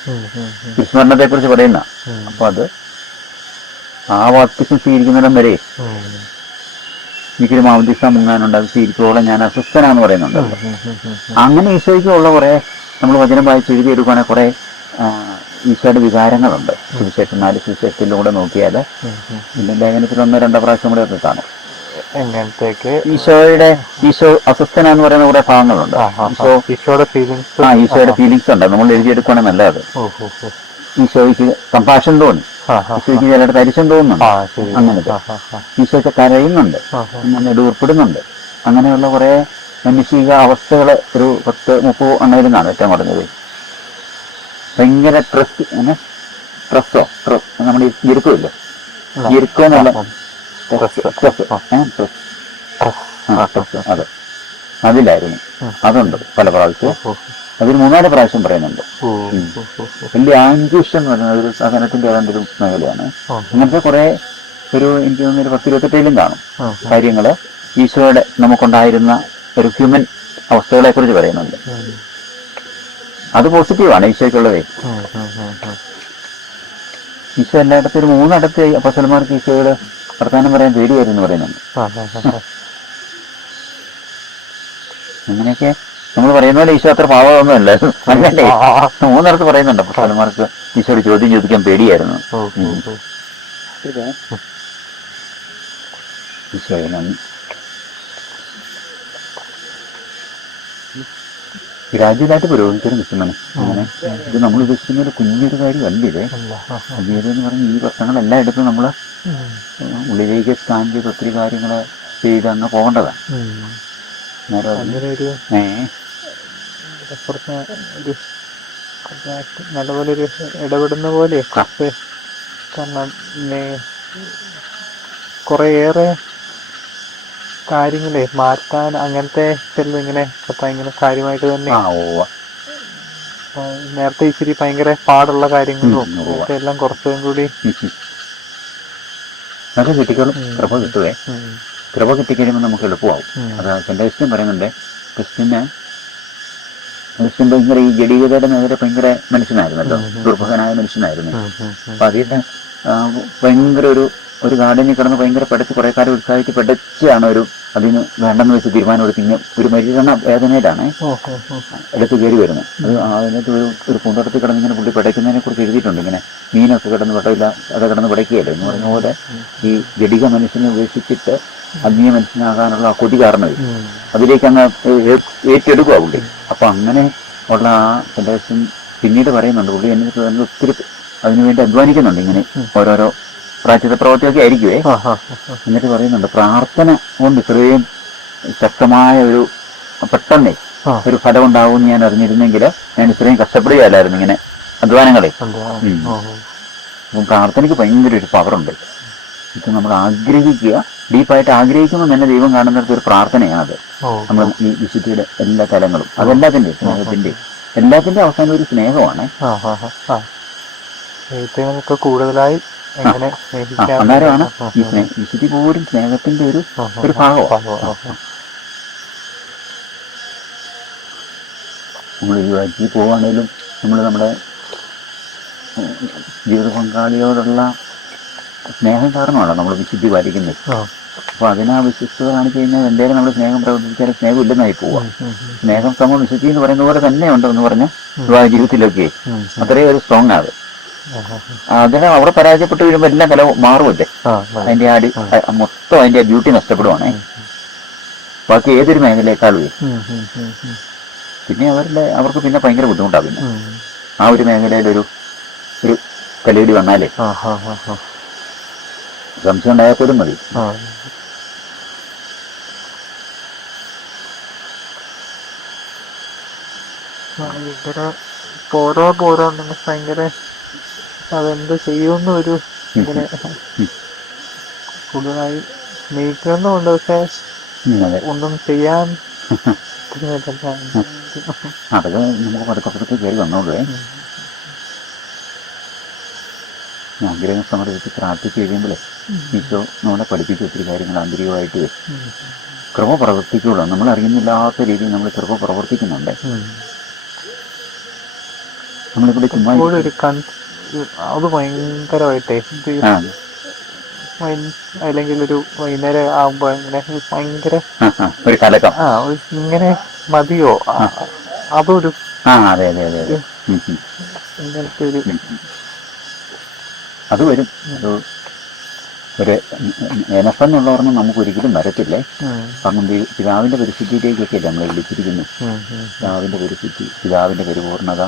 വിസ്മരണത്തെ കുറിച്ച് പറയുന്ന. അപ്പൊ അത് ആ വാക്യം സ്വീകരിക്കുന്നിടം വരെ എനിക്കൊരു മൗന്തിസ മുങ്ങാനുണ്ട്, അത് സ്വീകരിക്കുവോളം ഞാൻ അസ്വസ്ഥനാന്ന് പറയുന്നുണ്ടല്ലോ. അങ്ങനെ ഈശോയ്ക്കുള്ള കുറെ നമ്മൾ വചനം വായിച്ച് എഴുതിയെടുക്കുകയാണെങ്കിൽ കുറെ ഈശോയുടെ വികാരങ്ങളുണ്ട്. സുവിശേഷം 4 സുവിശേഷത്തിലൂടെ നോക്കിയാൽ പിന്നെ ലേഖനത്തിൽ 1-2 പ്രാവശ്യം കൂടെ ഒക്കെ കാണും. ഈശോ അസ്വസ്ഥനാന്ന് പറയുന്ന കുറെ ഭാഗങ്ങളുണ്ട്. ഈശോയുടെ ഫീലിങ്സ് ഉണ്ട്, നമ്മൾ എഴുതിയെടുക്കുകയാണെങ്കിൽ നല്ലത്. ഈശോയ്ക്ക് കമ്പാഷൻ തോന്നി, ഈശോയ്ക്ക് ചിലരുടെ പരിശം തോന്നുന്നുണ്ട്, അങ്ങനത്തെ ഈശോയ്ക്ക് കരയുന്നുണ്ട്, നെടുവർപ്പെടുന്നുണ്ട്. അങ്ങനെയുള്ള കുറെ മാനുഷിക അവസ്ഥകൾ ഒരു 10-30 എണ്ണയിലാണ് ഏറ്റവും കുറഞ്ഞത്. ഭയങ്കര സ്ട്രെസ്സോ നമ്മുടെ ഇരിക്കുമല്ലോ, ഇരിക്കുമെന്നുള്ള അതെ അതിലായിരുന്നു. അതുണ്ട് പല പ്രാവശ്യം, അതിൽ 3-4 പ്രാവശ്യം പറയുന്നുണ്ട്. വലിയ ആംഗ്വിഷ് എന്ന് പറയുന്നത് ഒരു സഹനത്തിന്റെ ഏതാണ്ട് ഒരു മേഖലയാണ്. അങ്ങനത്തെ കുറെ എനിക്ക് തോന്നുന്ന 10-28 കാണും കാര്യങ്ങള് ഈശോയുടെ നമുക്കുണ്ടായിരുന്ന ഒരു ഹ്യൂമൻ അവസ്ഥകളെ കുറിച്ച് പറയുന്നുണ്ട്. അത് പോസിറ്റീവാണ് ഈശോയ്ക്കുള്ളതേ. ഈശോ എല്ലായിടത്തും ഒരു 3 അപ്പോസ്തലന്മാർക്ക് ഈശോയോട് വർത്താനം പറയാൻ പേടിയായിരുന്നു പറയുന്നുണ്ട്. അങ്ങനെയൊക്കെ നമ്മൾ പറയുന്ന പോലെ ഈശോ അത്ര പാവമൊന്നുമല്ല, അല്ലല്ലേ? 3 പറയുന്നുണ്ട് അപ്പോസ്തലന്മാർക്ക് ഈശോയോട് ചോദ്യം ചോദിക്കാൻ പേടിയായിരുന്നു. ഈശോയെ നന്ദി. ഗ്രാജുവലായിട്ട് പുരോഗമിച്ചൊരു വിഷമനം. അങ്ങനെ ഇത് നമ്മൾ ഉദ്ദേശിക്കുന്ന ഒരു കുഞ്ഞൊരു കാര്യമല്ല ഇത്. എന്ന് പറഞ്ഞ് ഈ പ്രശ്നങ്ങളെല്ലാം എടുത്ത് നമ്മൾ ഉള്ളിലേക്ക് സ്കാൻ ചെയ്ത് ഒത്തിരി കാര്യങ്ങൾ ചെയ്ത് അങ്ങ് പോകേണ്ടതാണ്. നല്ലപോലൊരു ഇടപെടുന്ന പോലെ കാരണം കുറേയേറെ കാര്യങ്ങളെ മാറ്റാൻ അങ്ങനത്തെ ചില ഇങ്ങനെ കാര്യമായിട്ട് തന്നെ നേരത്തെ ഇച്ചിരി ഭയങ്കര പാടുള്ള കാര്യങ്ങളും എല്ലാം കുറച്ചും കൂടി കിട്ടിക്കോളും. കൃപ കിട്ടുവേ, കൃപ കിട്ടിക്കഴിയുമ്പോൾ നമുക്ക് എളുപ്പമാവും. അത് ക്രിസ്ത്യൻ പറയുന്നുണ്ട്. ക്രിസ്ത്യൻ ഭയങ്കര ഈ ജഡീകതയുടെ നേരെ ഭയങ്കര മനുഷ്യനായിരുന്നല്ലോ, ദുർഭകനായ മനുഷ്യനായിരുന്നു. അപ്പൊ അതിന്റെ ഭയങ്കര ഒരു ഗാർഡനിൽ കിടന്ന് ഭയങ്കര പഠിച്ച് കുറെ കാലം ഉത്സാഹിച്ച് പഠിച്ചാണ് അതിന് വേണ്ടെന്ന് വെച്ച് തീരുമാനം പിന്നെ ഒരു മരിക്കണ വേദനയിലാണ് എടുത്ത് കയറി വരുന്നത്. അതിനകത്ത് ഒരു പൂന്തോട്ടത്തിൽ കിടന്ന് ഇങ്ങനെ പുള്ളി പിടയ്ക്കുന്നതിനെ കുറിച്ച് എഴുതിയിട്ടുണ്ട്. ഇങ്ങനെ മീനൊക്കെ കിടന്ന് പെടയില്ല, അത് കിടന്ന് പിടയ്ക്കുകയല്ലേ എന്ന് പറഞ്ഞ പോലെ ഈ ജഡിക മനുഷ്യനെ ഉപേക്ഷിച്ചിട്ട് ആത്മീയ മനുഷ്യനാകാനുള്ള ആ കൊതി കാരണമായി അതിലേക്ക് അങ്ങ് ഏറ്റെടുക്കുക പുള്ളി. അപ്പൊ അങ്ങനെ ഉള്ള ആ സന്ദേശം പിന്നീട് പറയുന്നുണ്ട്. പുള്ളി എന്നെ ഒത്തിരി അതിനുവേണ്ടി അധ്വാനിക്കുന്നുണ്ട്. ഇങ്ങനെ ഓരോരോ പ്രാചീന പ്രവൃത്തിയൊക്കെ ആയിരിക്കുവേ. എന്നിട്ട് പറയുന്നുണ്ട്, പ്രാർത്ഥന കൊണ്ട് ഇത്രയും ശക്തമായ പെട്ടെന്നേ ഒരു ഫലം ഉണ്ടാവും എന്ന് ഞാൻ അറിഞ്ഞിരുന്നെങ്കിൽ ഞാൻ ഇത്രയും കഷ്ടപ്പെടുകയല്ലായിരുന്നു ഇങ്ങനെ അധ്വാനങ്ങളെ. അപ്പം പ്രാർത്ഥനയ്ക്ക് ഭയങ്കര ഒരു പവറുണ്ട്. ഇത് നമ്മൾ ആഗ്രഹിക്കുക, ഡീപ്പായിട്ട് ആഗ്രഹിക്കുമ്പോൾ തന്നെ ദൈവം കാണുന്നിടത്ത് ഒരു പ്രാർത്ഥനയാണത്. നമ്മൾ ഈ വിശുദ്ധിയുടെ എല്ലാ തലങ്ങളും അതെല്ലാത്തിന്റെ സ്നേഹത്തിന്റെ എല്ലാത്തിന്റെ അവസാനം ഒരു സ്നേഹമാണ്. കൂടുതലായി അന്നേരമാണ് ഈ വിശുദ്ധി പോലും സ്നേഹത്തിന്റെ ഒരു ഭാഗമാണ്. നമ്മൾ ഈ വഴി പോവുകയാണെങ്കിലും നമ്മൾ നമ്മുടെ ജീവിത പങ്കാളിയോടുള്ള സ്നേഹം കാരണമാണ് നമ്മൾ വിശുദ്ധി പാലിക്കുന്നത്. അപ്പൊ അതിനാ വിശ്വസ്തത കാണിച്ചു കഴിഞ്ഞാൽ എന്തായാലും നമ്മൾ സ്നേഹം പ്രവർത്തിച്ചാൽ സ്നേഹം ഇല്ലെന്നായി പോവാം. സ്നേഹം സമം വിശുദ്ധി എന്ന് പറയുന്ന പോലെ തന്നെ ഉണ്ടെന്ന് പറഞ്ഞ വിവാഹ ജീവിതത്തിലൊക്കെ അത്രയും ഒരു സ്ട്രോങ് ആണ്. അതിന് അവിടെ പരാജയപ്പെട്ട് വീഴുമ്പോൾ എല്ലാം കല മാറുമല്ലേ, അതിന്റെ മൊത്തം അതിന്റെ ബ്യൂട്ടി നഷ്ടപ്പെടുവാണേ ബാക്കി ഏതൊരു മേഖലയെക്കാളും. പിന്നെ അവർക്ക് പിന്നെ ഭയങ്കര ബുദ്ധിമുട്ടാണ്. പിന്നെ ആ ഒരു മേഖലയിൽ ഒരു കലയിടി വന്നാലേ സംശയം ഉണ്ടായാൽ പോലും മതി. ഭയങ്കര അതെന്ത് ചെയ്യുമെന്ന് ഒരു ഇങ്ങനെ കൂടുതലായി സ്നേഹിക്കുന്നുണ്ട്. പക്ഷെ ഒന്നും ചെയ്യാൻ അതൊക്കെ നമുക്ക് പതുക്കെ കയറി വന്നോളൂ. ആഗ്രഹം സമർപ്പിച്ച് പ്രാർത്ഥിച്ചു കഴിയുമ്പോഴേ ഈശോ നമ്മളെ പഠിപ്പിച്ച ഒത്തിരി കാര്യങ്ങൾ ആന്തരികമായിട്ട് കൃപ പ്രവർത്തിക്കുള്ളൂ. നമ്മൾ അറിയുന്നില്ലാത്ത രീതിയിൽ നമ്മൾ കൃപ പ്രവർത്തിക്കുന്നുണ്ട്. നമ്മളിവിടെ ചുമ്മാ അത് ഭയങ്കരമായിട്ടേ അല്ലെങ്കിൽ ഒരു വൈകുന്നേരം ആകുമ്പോ ഇങ്ങനെ ഭയങ്കര ഒരു കലക്കം ഇങ്ങനെ മതിയോ അതൊരു അതെ അതെ അതെ അതെ ഇങ്ങനത്തെ ഒരു അത് വരും. ഒരു എനഫെന്നുള്ളവർന്നും നമുക്ക് ഒരിക്കലും വരത്തില്ലേ. കാരണം പിതാവിന്റെ പരിശുദ്ധിയിലേക്കൊക്കെയല്ലേ നമ്മളെ വിളിച്ചിരിക്കുന്നു. പിതാവിന്റെ പരിശുദ്ധി, പിതാവിന്റെ പരിപൂർണത.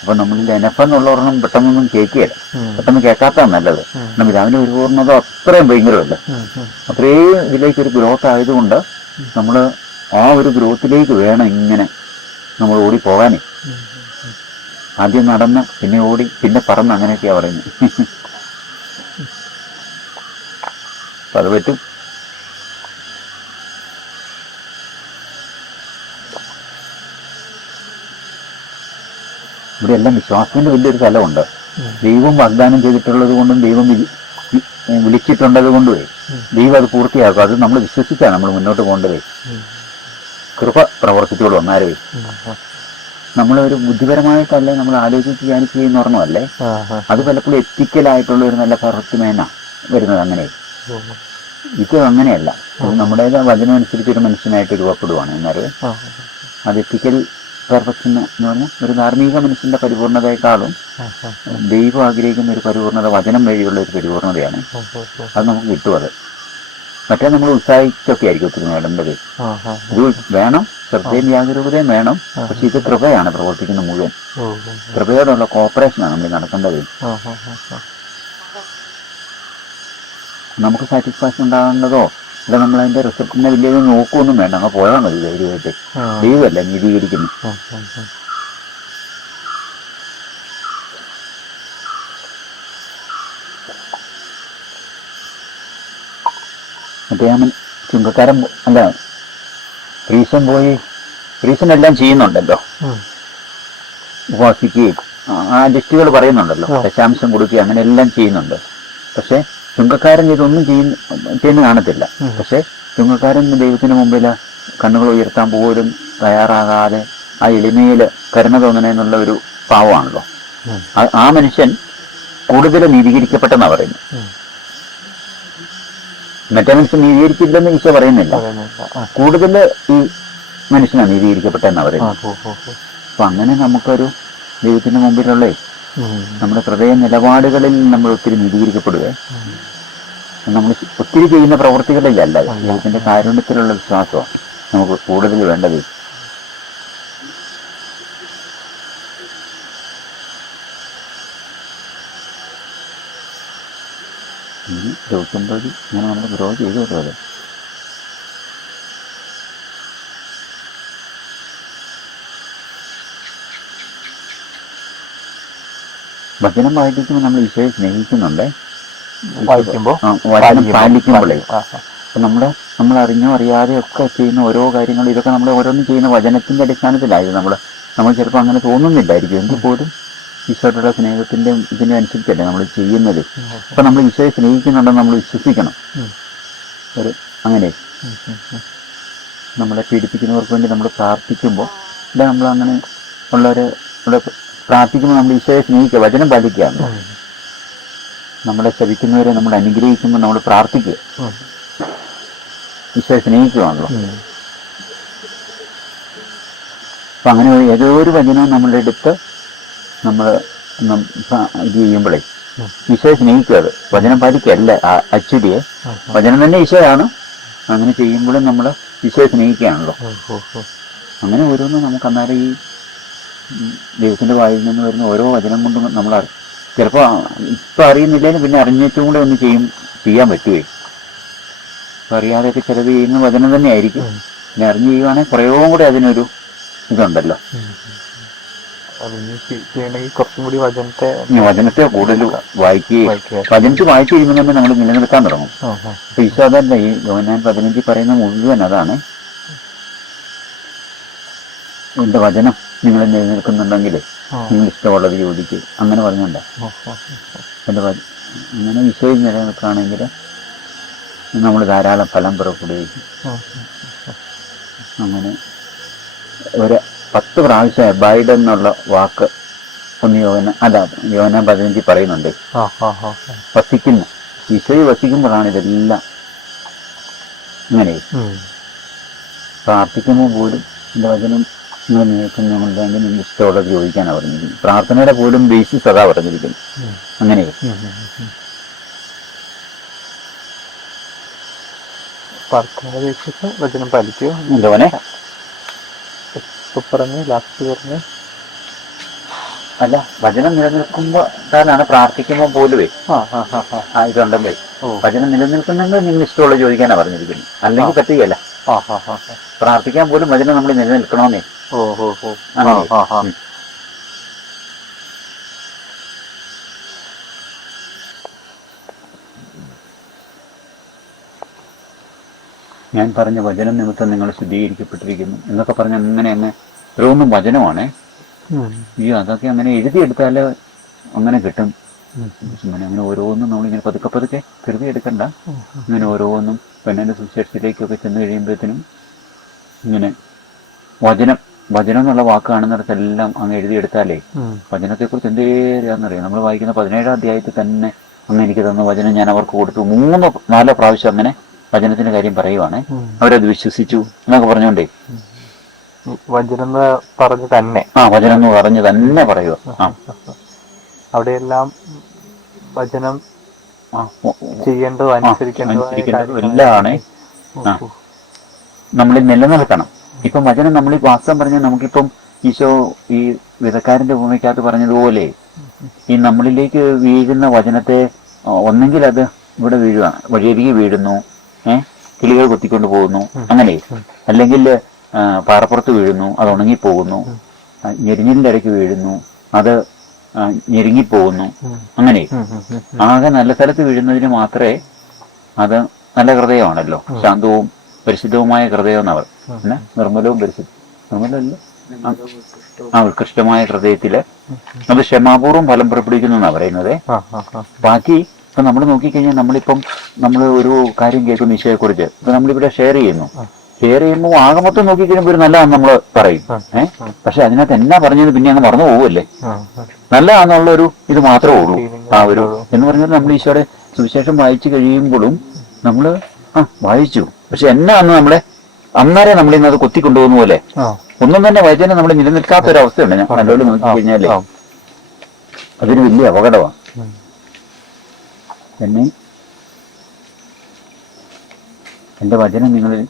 അപ്പൊ നമ്മളിൽ എനഫെന്നുള്ളവർന്നും പെട്ടെന്നൊന്നും കേൾക്കുകയല്ല, പെട്ടെന്ന് കേൾക്കാത്തതാണ് നല്ലത്. കാരണം പിതാവിന്റെ പരിപൂർണത അത്രയും ഭയങ്കരമല്ലേ. അത്രയും ഇതിലേക്ക് ഒരു ഗ്രോത്ത് ആയതുകൊണ്ട് നമ്മൾ ആ ഒരു ഗ്രോത്തിലേക്ക് വേണം ഇങ്ങനെ നമ്മൾ ഓടിപ്പോകാനേ. ആദ്യം നടന്ന് പിന്നെ ഓടി പിന്നെ പറന്ന് അങ്ങനെയൊക്കെയാ പറയുന്നത്. അപ്പൊ അത് പറ്റും. ഇവിടെ എല്ലാം വിശ്വാസത്തിന്റെ വലിയൊരു സ്ഥലമുണ്ട്. ദൈവം വാഗ്ദാനം ചെയ്തിട്ടുള്ളത് കൊണ്ടും ദൈവം വിളിച്ചിട്ടുള്ളത് കൊണ്ടുമേ ദൈവം അത് പൂർത്തിയാക്കും. അത് നമ്മൾ വിശ്വസിച്ചാണ് നമ്മൾ മുന്നോട്ട് പോകേണ്ടതേ. കൃപ പ്രവർത്തിച്ചോളൂ ഒന്നാരവേ. നമ്മളൊരു ബുദ്ധിപരമായിട്ടല്ലേ നമ്മൾ ആലോചിച്ച് ധ്യാനിച്ച് ചെയ്യുന്ന ഓർമ്മല്ലേ. അത് പലപ്പോഴും എത്തിക്കലായിട്ടുള്ള ഒരു നല്ല പെർഫെക്റ്റ് വരുന്നത് അങ്ങനെ. ഇത് അങ്ങനെയല്ല. ഇത് നമ്മുടെ വചനം അനുസരിച്ച് ഒരു മനുഷ്യനായിട്ട് രൂപപ്പെടുവാണ്. എന്നാലും അത് എത്തിക്കൽ പെർഫെക്ഷൻ എന്ന് പറഞ്ഞാൽ ഒരു ധാർമ്മിക മനുഷ്യന്റെ പരിപൂർണതയെക്കാളും ദൈവം ആഗ്രഹിക്കുന്ന ഒരു പരിപൂർണത വചനം വഴിയുള്ള ഒരു പരിപൂർണതയാണ്. അത് നമുക്ക് കിട്ടും. അത് മറ്റേ നമ്മൾ ഉത്സാഹിച്ചൊക്കെ ആയിരിക്കും ഒത്തിരി നേടേണ്ടത്. ഇത് വേണം, ശ്രദ്ധയും ജാഗരൂകതയും വേണം. പക്ഷെ ഇത് കൃപയാണ് പ്രവർത്തിക്കുന്ന മുഴുവൻ. കൃപയോടുള്ള കോപ്പറേഷനാണ് നമ്മൾ നടക്കേണ്ടത്. നമുക്ക് സാറ്റിസ്ഫാക്ഷൻ ഉണ്ടാകേണ്ടതോ അല്ല നമ്മളതിന്റെ റിസൾട്ടിനെ വലിയ നോക്കുമൊന്നും വേണ്ട, അങ്ങ് പോയാൽ മതി ധൈര്യമായിട്ട്. ദൈവമല്ല നീതീകരിക്കുന്നു. മറ്റേ ചുങ്കക്കാരൻ അല്ല പ്രീസൻ എല്ലാം ചെയ്യുന്നുണ്ടല്ലോ, ഉപവാസിക്കുകയും ആ ലിസ്റ്റുകൾ പറയുന്നുണ്ടല്ലോ, ദശാംശം കൊടുക്കുകയും അങ്ങനെ എല്ലാം ചെയ്യുന്നുണ്ട്. പക്ഷെ ചുങ്കക്കാരൻ ഇതൊന്നും ചെയ്യുന്ന കാണത്തില്ല. പക്ഷെ ചുങ്കക്കാരൻ ദൈവത്തിന് മുമ്പിൽ കണ്ണുകൾ ഉയർത്താൻ പോലും തയ്യാറാകാതെ ആ എളിമയിൽ കരുണ തോന്നണെന്നുള്ള ഒരു പാവമാണല്ലോ. ആ മനുഷ്യൻ കൂടുതൽ നീതീകരിക്കപ്പെട്ടെന്നാ പറയുന്നത്. മറ്റേ മനുഷ്യൻ നീതീകരിക്കില്ലെന്ന് ഈശോ പറയുന്നില്ല. കൂടുതൽ ഈ മനുഷ്യനാണ് നീതീകരിക്കപ്പെട്ടെന്നാ പറയുന്നത്. അപ്പൊ അങ്ങനെ നമുക്കൊരു ദൈവത്തിന്റെ മുമ്പിലുള്ള നമ്മുടെ ഹൃദയ നിലപാടുകളിൽ നമ്മൾ ഒത്തിരി നീതീകരിക്കപ്പെടുക. നമ്മൾ ഒത്തിരി ചെയ്യുന്ന പ്രവൃത്തികളിലല്ല, ദൈവത്തിന്റെ കാരുണ്യത്തിലുള്ള വിശ്വാസമാണ് നമുക്ക് കൂടുതൽ വേണ്ടത്. ദിവസം വഴി ഇങ്ങനെ നമ്മൾ ഗ്രോ ചെയ്തു വരുന്നത്. വചനം വായിക്കുമ്പോൾ നമ്മൾ ഈശോയെ സ്നേഹിക്കുന്നുണ്ട്. വായിക്കുമ്പോ വചനം പാലിക്കുമ്പോഴേ അപ്പൊ നമ്മൾ അറിഞ്ഞോ അറിയാതെയോ ഒക്കെ ചെയ്യുന്ന ഓരോ കാര്യങ്ങളും ഇതൊക്കെ നമ്മൾ ഓരോന്നും ചെയ്യുന്ന വചനത്തിന്റെ അടിസ്ഥാനത്തിലായിരുന്നു. നമ്മൾ ചിലപ്പോൾ അങ്ങനെ തോന്നുന്നില്ലായിരിക്കും. എങ്കിൽ പോലും ഈശോയുടെ സ്നേഹത്തിന്റെ ഇതിനെ അനുസരിച്ചല്ലേ നമ്മൾ ചെയ്യുന്നത്. അപ്പൊ നമ്മൾ ഈശോയെ സ്നേഹിക്കുന്നുണ്ടെന്ന് നമ്മൾ വിശ്വസിക്കണം. അങ്ങനെ നമ്മളെ പീഡിപ്പിക്കുന്നവർക്ക് വേണ്ടി നമ്മൾ പ്രാർത്ഥിക്കുമ്പോൾ അല്ല, നമ്മൾ അങ്ങനെ ഉള്ളവരെ പ്രാർത്ഥിക്കുമ്പോൾ നമ്മൾ ഈശോയെ സ്നേഹിക്കുക, വചനം പാലിക്കുകയാണ്. നമ്മളെ ശപിക്കുന്നവരെ നമ്മൾ അനുഗ്രഹിക്കുമ്പോൾ നമ്മൾ പ്രാർത്ഥിക്കുക, ഈശോയെ സ്നേഹിക്കുകയാണല്ലോ. അപ്പൊ അങ്ങനെ ഏതോ ഒരു വചനവും നമ്മളുടെ അടുത്ത് നമ്മൾ ഇത് ചെയ്യുമ്പോഴേ ഈശോയെ സ്നേഹിക്കുക, അത് വചനം പാലിക്കുകയല്ല ആക്ച്വലിയെ, വചനം തന്നെ ഈശോയാണ്. അങ്ങനെ ചെയ്യുമ്പോഴും നമ്മൾ ഈശോയെ സ്നേഹിക്കുകയാണല്ലോ. അങ്ങനെ ഓരോന്നും നമുക്ക് അന്നേരം ഈ ദൈവത്തിന്റെ വായിൽ നിന്ന് വരുന്ന ഓരോ വചനം കൊണ്ടും നമ്മൾ ചിലപ്പോൾ ഇപ്പം അറിയുന്നില്ലെങ്കിലും പിന്നെ അറിഞ്ഞിട്ടും കൂടെ ഒന്ന് ചെയ്യാൻ പറ്റുമേ. അപ്പം അറിയാതെയൊക്കെ ചിലത് ചെയ്യുന്ന വചനം തന്നെ ആയിരിക്കും. പിന്നെ അറിഞ്ഞു ചെയ്യുവാണെങ്കിൽ കുറേയും കൂടെ അതിനൊരു ഇതുണ്ടല്ലോ. കുറച്ചും കൂടി വചനത്തെ കൂടുതൽ വായിക്കുകയും വചനത്തിൽ വായിച്ചു കഴിയുമ്പോൾ തന്നെ നമ്മൾ നിലനിർത്താൻ തുടങ്ങും. അപ്പൊ ഈശോ അതല്ല, ഈ യോഹന്നാൻ 15 പറയുന്ന മുഴുവൻ അതാണ്. എന്റെ വചനം നിങ്ങൾ നിലനിൽക്കുന്നുണ്ടെങ്കിൽ നിങ്ങൾ ഇഷ്ടമുള്ളത് ചോദിക്കുക, അങ്ങനെ പറഞ്ഞുണ്ട്. എന്റെ അങ്ങനെ ഈശോയിൽ നിലനിൽക്കുകയാണെങ്കിൽ നമ്മൾ ധാരാളം ഫലം പുറപ്പെടുവിക്കും. അങ്ങനെ ഒരു 10 പ്രാവശ്യം അബൈഡ് എന്നുള്ള വാക്ക് ഒന്ന് യോഹന്നാൻ 15 പറയുന്നുണ്ട്. വസിക്കുന്നു, ഈശോയിൽ വസിക്കുമ്പോഴാണ് ഇതെല്ലാം. അങ്ങനെ പ്രാർത്ഥിക്കുമ്പോൾ പോലും എൻ്റെ വചനം നിങ്ങൾ നിൽക്കുന്നുണ്ടെങ്കിൽ നിങ്ങൾ ഇഷ്ടമുള്ളത് ചോദിക്കാനാണ് പറഞ്ഞിരിക്കുന്നത്. പ്രാർത്ഥനയുടെ പോലും ബേസിസ് അതാ പറഞ്ഞിരിക്കുന്നത്. അങ്ങനെ വചനം പാലിക്കോ എന്തോനെ പറഞ്ഞു ലാസ്റ്റ് പറഞ്ഞു. അല്ല, വചനം നിലനിൽക്കുമ്പോഴാണ് പ്രാർത്ഥിക്കുമ്പോൾ പോലുവേ ഇതുണ്ടെങ്കിൽ വചനം നിലനിൽക്കുന്നെങ്കിൽ നിങ്ങൾ ഇഷ്ടമുള്ളത് ചോദിക്കാനാണ് പറഞ്ഞിരിക്കുന്നത്. അല്ലെങ്കിൽ പറ്റുകയല്ല. പ്രാർത്ഥിക്കാൻ പോലും വചനം നമ്മൾ നിലനിൽക്കണമെന്നേ. ഞാൻ പറഞ്ഞ വചനം നിമിത്തം നിങ്ങൾ ശുദ്ധീകരിക്കപ്പെട്ടിരിക്കുന്നു എന്നൊക്കെ പറഞ്ഞ അങ്ങനെ ഓരോന്നും വചനമാണേ. ഈ അതൊക്കെ അങ്ങനെ എഴുതിയെടുത്താൽ അങ്ങനെ കിട്ടും. അങ്ങനെ ഓരോന്നും നമ്മളിങ്ങനെ പതുക്കെ പതുക്കെ കരുതി എടുക്കണ്ട. ഇങ്ങനെ ഓരോന്നും പെണ്ണിന്റെ സുവിശേഷത്തിലേക്കൊക്കെ ചെന്ന് കഴിയുമ്പോഴത്തേനും ഇങ്ങനെ വചനം എന്നുള്ള വാക്ക് കാണുന്നിടത്തെല്ലാം അങ്ങ് എഴുതിയെടുത്താലേ വചനത്തെക്കുറിച്ച് എന്തേരാന്നറിയാം. നമ്മൾ വായിക്കുന്ന 17-ാം അധ്യായത്തിൽ തന്നെ അങ്ങ് എനിക്ക് തന്ന വചനം ഞാൻ അവർക്ക് കൊടുത്തു. 3-4 പ്രാവശ്യം അങ്ങനെ വചനത്തിന്റെ കാര്യം പറയുവാണ്. അവരത് വിശ്വസിച്ചു എന്നൊക്കെ പറഞ്ഞോണ്ടേ വചനം പറഞ്ഞു തന്നെ വചനം എന്ന് പറഞ്ഞു തന്നെ പറയുക. അവിടെയെല്ലാം വചനം ചെയ്യേണ്ടതോ അനുസരിക്കേണ്ടതോ എല്ലാമാണ് നമ്മളിൽ നിലനിൽക്കണം. ഇപ്പം വചനം നമ്മൾ ഈ വാസ്തവം പറഞ്ഞാൽ നമുക്കിപ്പം ഈശോ ഈ വിധക്കാരന്റെ ഭൂമിക്കകത്ത് പറഞ്ഞതുപോലെ ഈ നമ്മളിലേക്ക് വീഴുന്ന വചനത്തെ ഒന്നെങ്കിൽ അത് ഇവിടെ വീഴുകയാണ്, വഴിയരികെ വീഴുന്നു, കിളികൾ കൊത്തിക്കൊണ്ട് പോകുന്നു, അങ്ങനെ അല്ലെങ്കിൽ പാറപ്പുറത്ത് വീഴുന്നു, അത് ഉണങ്ങിപ്പോകുന്നു, ഞെരിഞ്ഞിലിന്റെ ഇടയ്ക്ക് വീഴുന്നു, അത് ഞെരുങ്ങിപ്പോകുന്നു. അങ്ങനെ ആകെ നല്ല സ്ഥലത്ത് വീഴുന്നതിന് മാത്രമേ അത് നല്ല ഹൃദയമാണല്ലോ, ശാന്തവും പരിശുദ്ധവുമായ ഹൃദയം എന്നവർ നിർമ്മലവും നിർമ്മലമല്ല ഉത്കൃഷ്ടമായ ഹൃദയത്തില് അത് ക്ഷമാപൂർവ്വം ഫലം പുറപ്പെടുവിക്കുന്നു എന്നാണ് പറയുന്നത്. ബാക്കി ഇപ്പൊ നമ്മൾ നോക്കിക്കഴിഞ്ഞാൽ നമ്മൾ ഒരു കാര്യം കേൾക്കുന്നു ഈശോയെ കുറിച്ച്, ഇപ്പൊ നമ്മളിവിടെ ഷെയർ ചെയ്യുമ്പോൾ ആകെ മൊത്തം നോക്കിക്കഴിയുമ്പോൾ ഒരു നല്ലതാണെന്ന് നമ്മൾ പറയും. പക്ഷെ അതിനകത്ത് എന്നാ പറഞ്ഞത് പിന്നെ അങ്ങ് മറന്നു പോവുമല്ലേ. നല്ലതാണെന്നുള്ള ഒരു ഇത് മാത്രമേ ഉള്ളൂ. എന്ന് പറഞ്ഞാൽ നമ്മൾ ഈശോയുടെ സുവിശേഷം വായിച്ചു കഴിയുമ്പോഴും നമ്മള് വായിച്ചു, പക്ഷെ എന്നാന്ന് നമ്മളെ അന്നേരം നമ്മളിന്നത് കൊത്തിക്കൊണ്ടുപോകുന്ന പോലെ ഒന്നും തന്നെ വചനം നമ്മൾ നിലനിൽക്കാത്ത ഒരു അവസ്ഥയുണ്ട്. ഞാൻ നല്ലപോലെ നോക്കി കഴിഞ്ഞാലേ അതൊരു വലിയ അപകടമാണ്. പിന്നെ എന്റെ വചനം നിങ്ങളിൽ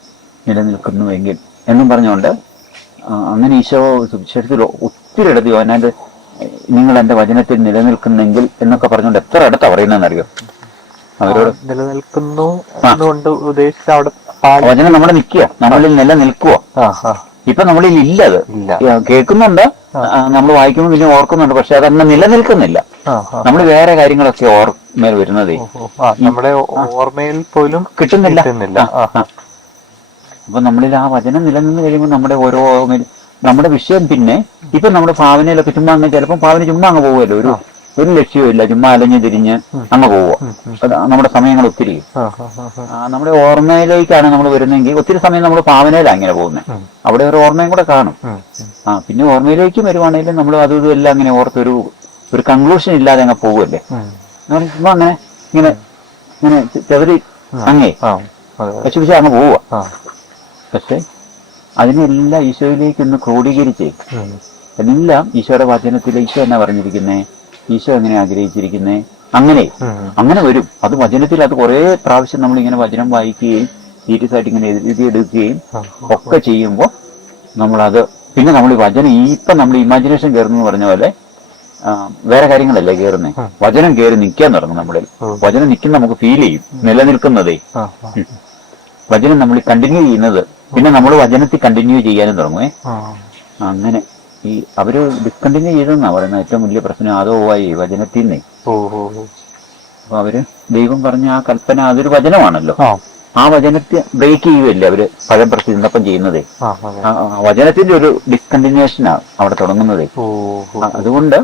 നിലനിൽക്കുന്നുവെങ്കിൽ എന്നും പറഞ്ഞുകൊണ്ട് അങ്ങനെ ഈശോ സുവിശേഷത്തിൽ ഒത്തിരി ഇടത്ത് യോഹന്നാന്റെ നിങ്ങൾ എന്റെ വചനത്തിൽ നിലനിൽക്കുന്നെങ്കിൽ എന്നൊക്കെ പറഞ്ഞുകൊണ്ട് എത്ര ഇടത്താ പറയുന്നതെന്നറിയോ. അവരോട് നിലനിൽക്കുന്നു എന്നുകൊണ്ട് ഉദ്ദേശിച്ച അവിടെ വചനം നമ്മുടെ നിൽക്കുക, നമ്മളിൽ നിലനിൽക്കുക. ഇപ്പൊ നമ്മളിൽ ഇല്ല, അത് കേൾക്കുന്നുണ്ട്, നമ്മൾ വായിക്കുമ്പോൾ പിന്നെ ഓർക്കുന്നുണ്ട്, പക്ഷെ അതന്നെ നിലനിൽക്കുന്നില്ല. നമ്മൾ വേറെ കാര്യങ്ങളൊക്കെ ഓർമ്മയിൽ വരുന്നതേ നമ്മുടെ ഓർമ്മയിൽ പോലും കിട്ടുന്നില്ല. അപ്പൊ നമ്മളിൽ ആ വചനം നിലനിന്ന് കഴിയുമ്പോൾ നമ്മുടെ ഓരോ നമ്മുടെ വിഷയം പിന്നെ ഇപ്പൊ നമ്മുടെ ഭാവനയിലൊക്കെ ചുമ്മാ അങ്ങ് ചിലപ്പോൾ ഭാവന ചുമ്മാ അങ്ങ് പോകുമല്ലോ, ഒരു ലക്ഷ്യവും ഇല്ല, ചുമ്മാ അലഞ്ഞു തിരിഞ്ഞ് അങ്ങ് പോവുക. നമ്മുടെ സമയങ്ങൾ ഒത്തിരി നമ്മുടെ ഓർമ്മയിലേക്കാണ് നമ്മൾ വരുന്നതെങ്കിൽ ഒത്തിരി സമയം നമ്മൾ ഭാവനയിലാണ് അങ്ങനെ പോകുന്നത്. അവിടെ ഒരു ഓർമ്മയും കൂടെ കാണും. പിന്നെ ഓർമ്മയിലേക്കും വരുവാണെങ്കിലും നമ്മൾ അതും എല്ലാം അങ്ങനെ ഒരു കൺക്ലൂഷൻ ഇല്ലാതെ അങ്ങ് പോകുമല്ലേ. ചുമ്മാ ഇങ്ങനെ ചെവരി അങ്ങേ പക്ഷെ അങ്ങ് പോവുക. പക്ഷെ അതിനെല്ലാം ഈശോയിലേക്ക് ഒന്ന് ക്രോഡീകരിച്ചേ, എല്ലാം ഈശോയുടെ വചനത്തിൽ ഈശോ എന്നാ പറഞ്ഞിരിക്കുന്നേ, ഈശോ എങ്ങനെ ആഗ്രഹിച്ചിരിക്കുന്നേ, അങ്ങനെ വരും. അത് വചനത്തിൽ അത് കുറെ പ്രാവശ്യം നമ്മളിങ്ങനെ വചനം വായിക്കുകയും സീരിയസ് ആയിട്ട് ഇങ്ങനെ എഴുതിയെടുക്കുകയും ഒക്കെ ചെയ്യുമ്പോൾ നമ്മളത് പിന്നെ നമ്മൾ വചനം ഇപ്പം നമ്മൾ ഇമാജിനേഷൻ കയറുന്നു പറഞ്ഞ പോലെ വേറെ കാര്യങ്ങളല്ലേ കയറുന്നേ, വചനം കയറി നിൽക്കാൻ തുടങ്ങും. നമ്മുടെ വചനം നിൽക്കുന്ന നമുക്ക് ഫീൽ ചെയ്യും, നിലനിൽക്കുന്നതേ. വചനം നമ്മൾ കണ്ടിന്യൂ ചെയ്യുന്നത് പിന്നെ നമ്മൾ വചനത്തിൽ കണ്ടിന്യൂ ചെയ്യാനും തുടങ്ങുമേ. അങ്ങനെ ഈ അവര് ഡിസ്കണ്ടിന്യൂ ചെയ്തെന്നാ പറയുന്നത് ഏറ്റവും വലിയ പ്രശ്നം ആദവുമായി വചനത്തിൽ നിന്നേ. അപ്പൊ അവര് ദൈവം പറഞ്ഞ ആ കൽപ്പന അതൊരു വചനമാണല്ലോ, ആ വചനത്തെ ബ്രേക്ക് ചെയ്യുകയല്ലേ അവര് പഴം പ്രസിദ്ധപ്പം ചെയ്യുന്നതേ. വചനത്തിന്റെ ഒരു ഡിസ്കണ്ടിന്യൂഷനാണ് അവിടെ തുടങ്ങുന്നതേ. അതുകൊണ്ട്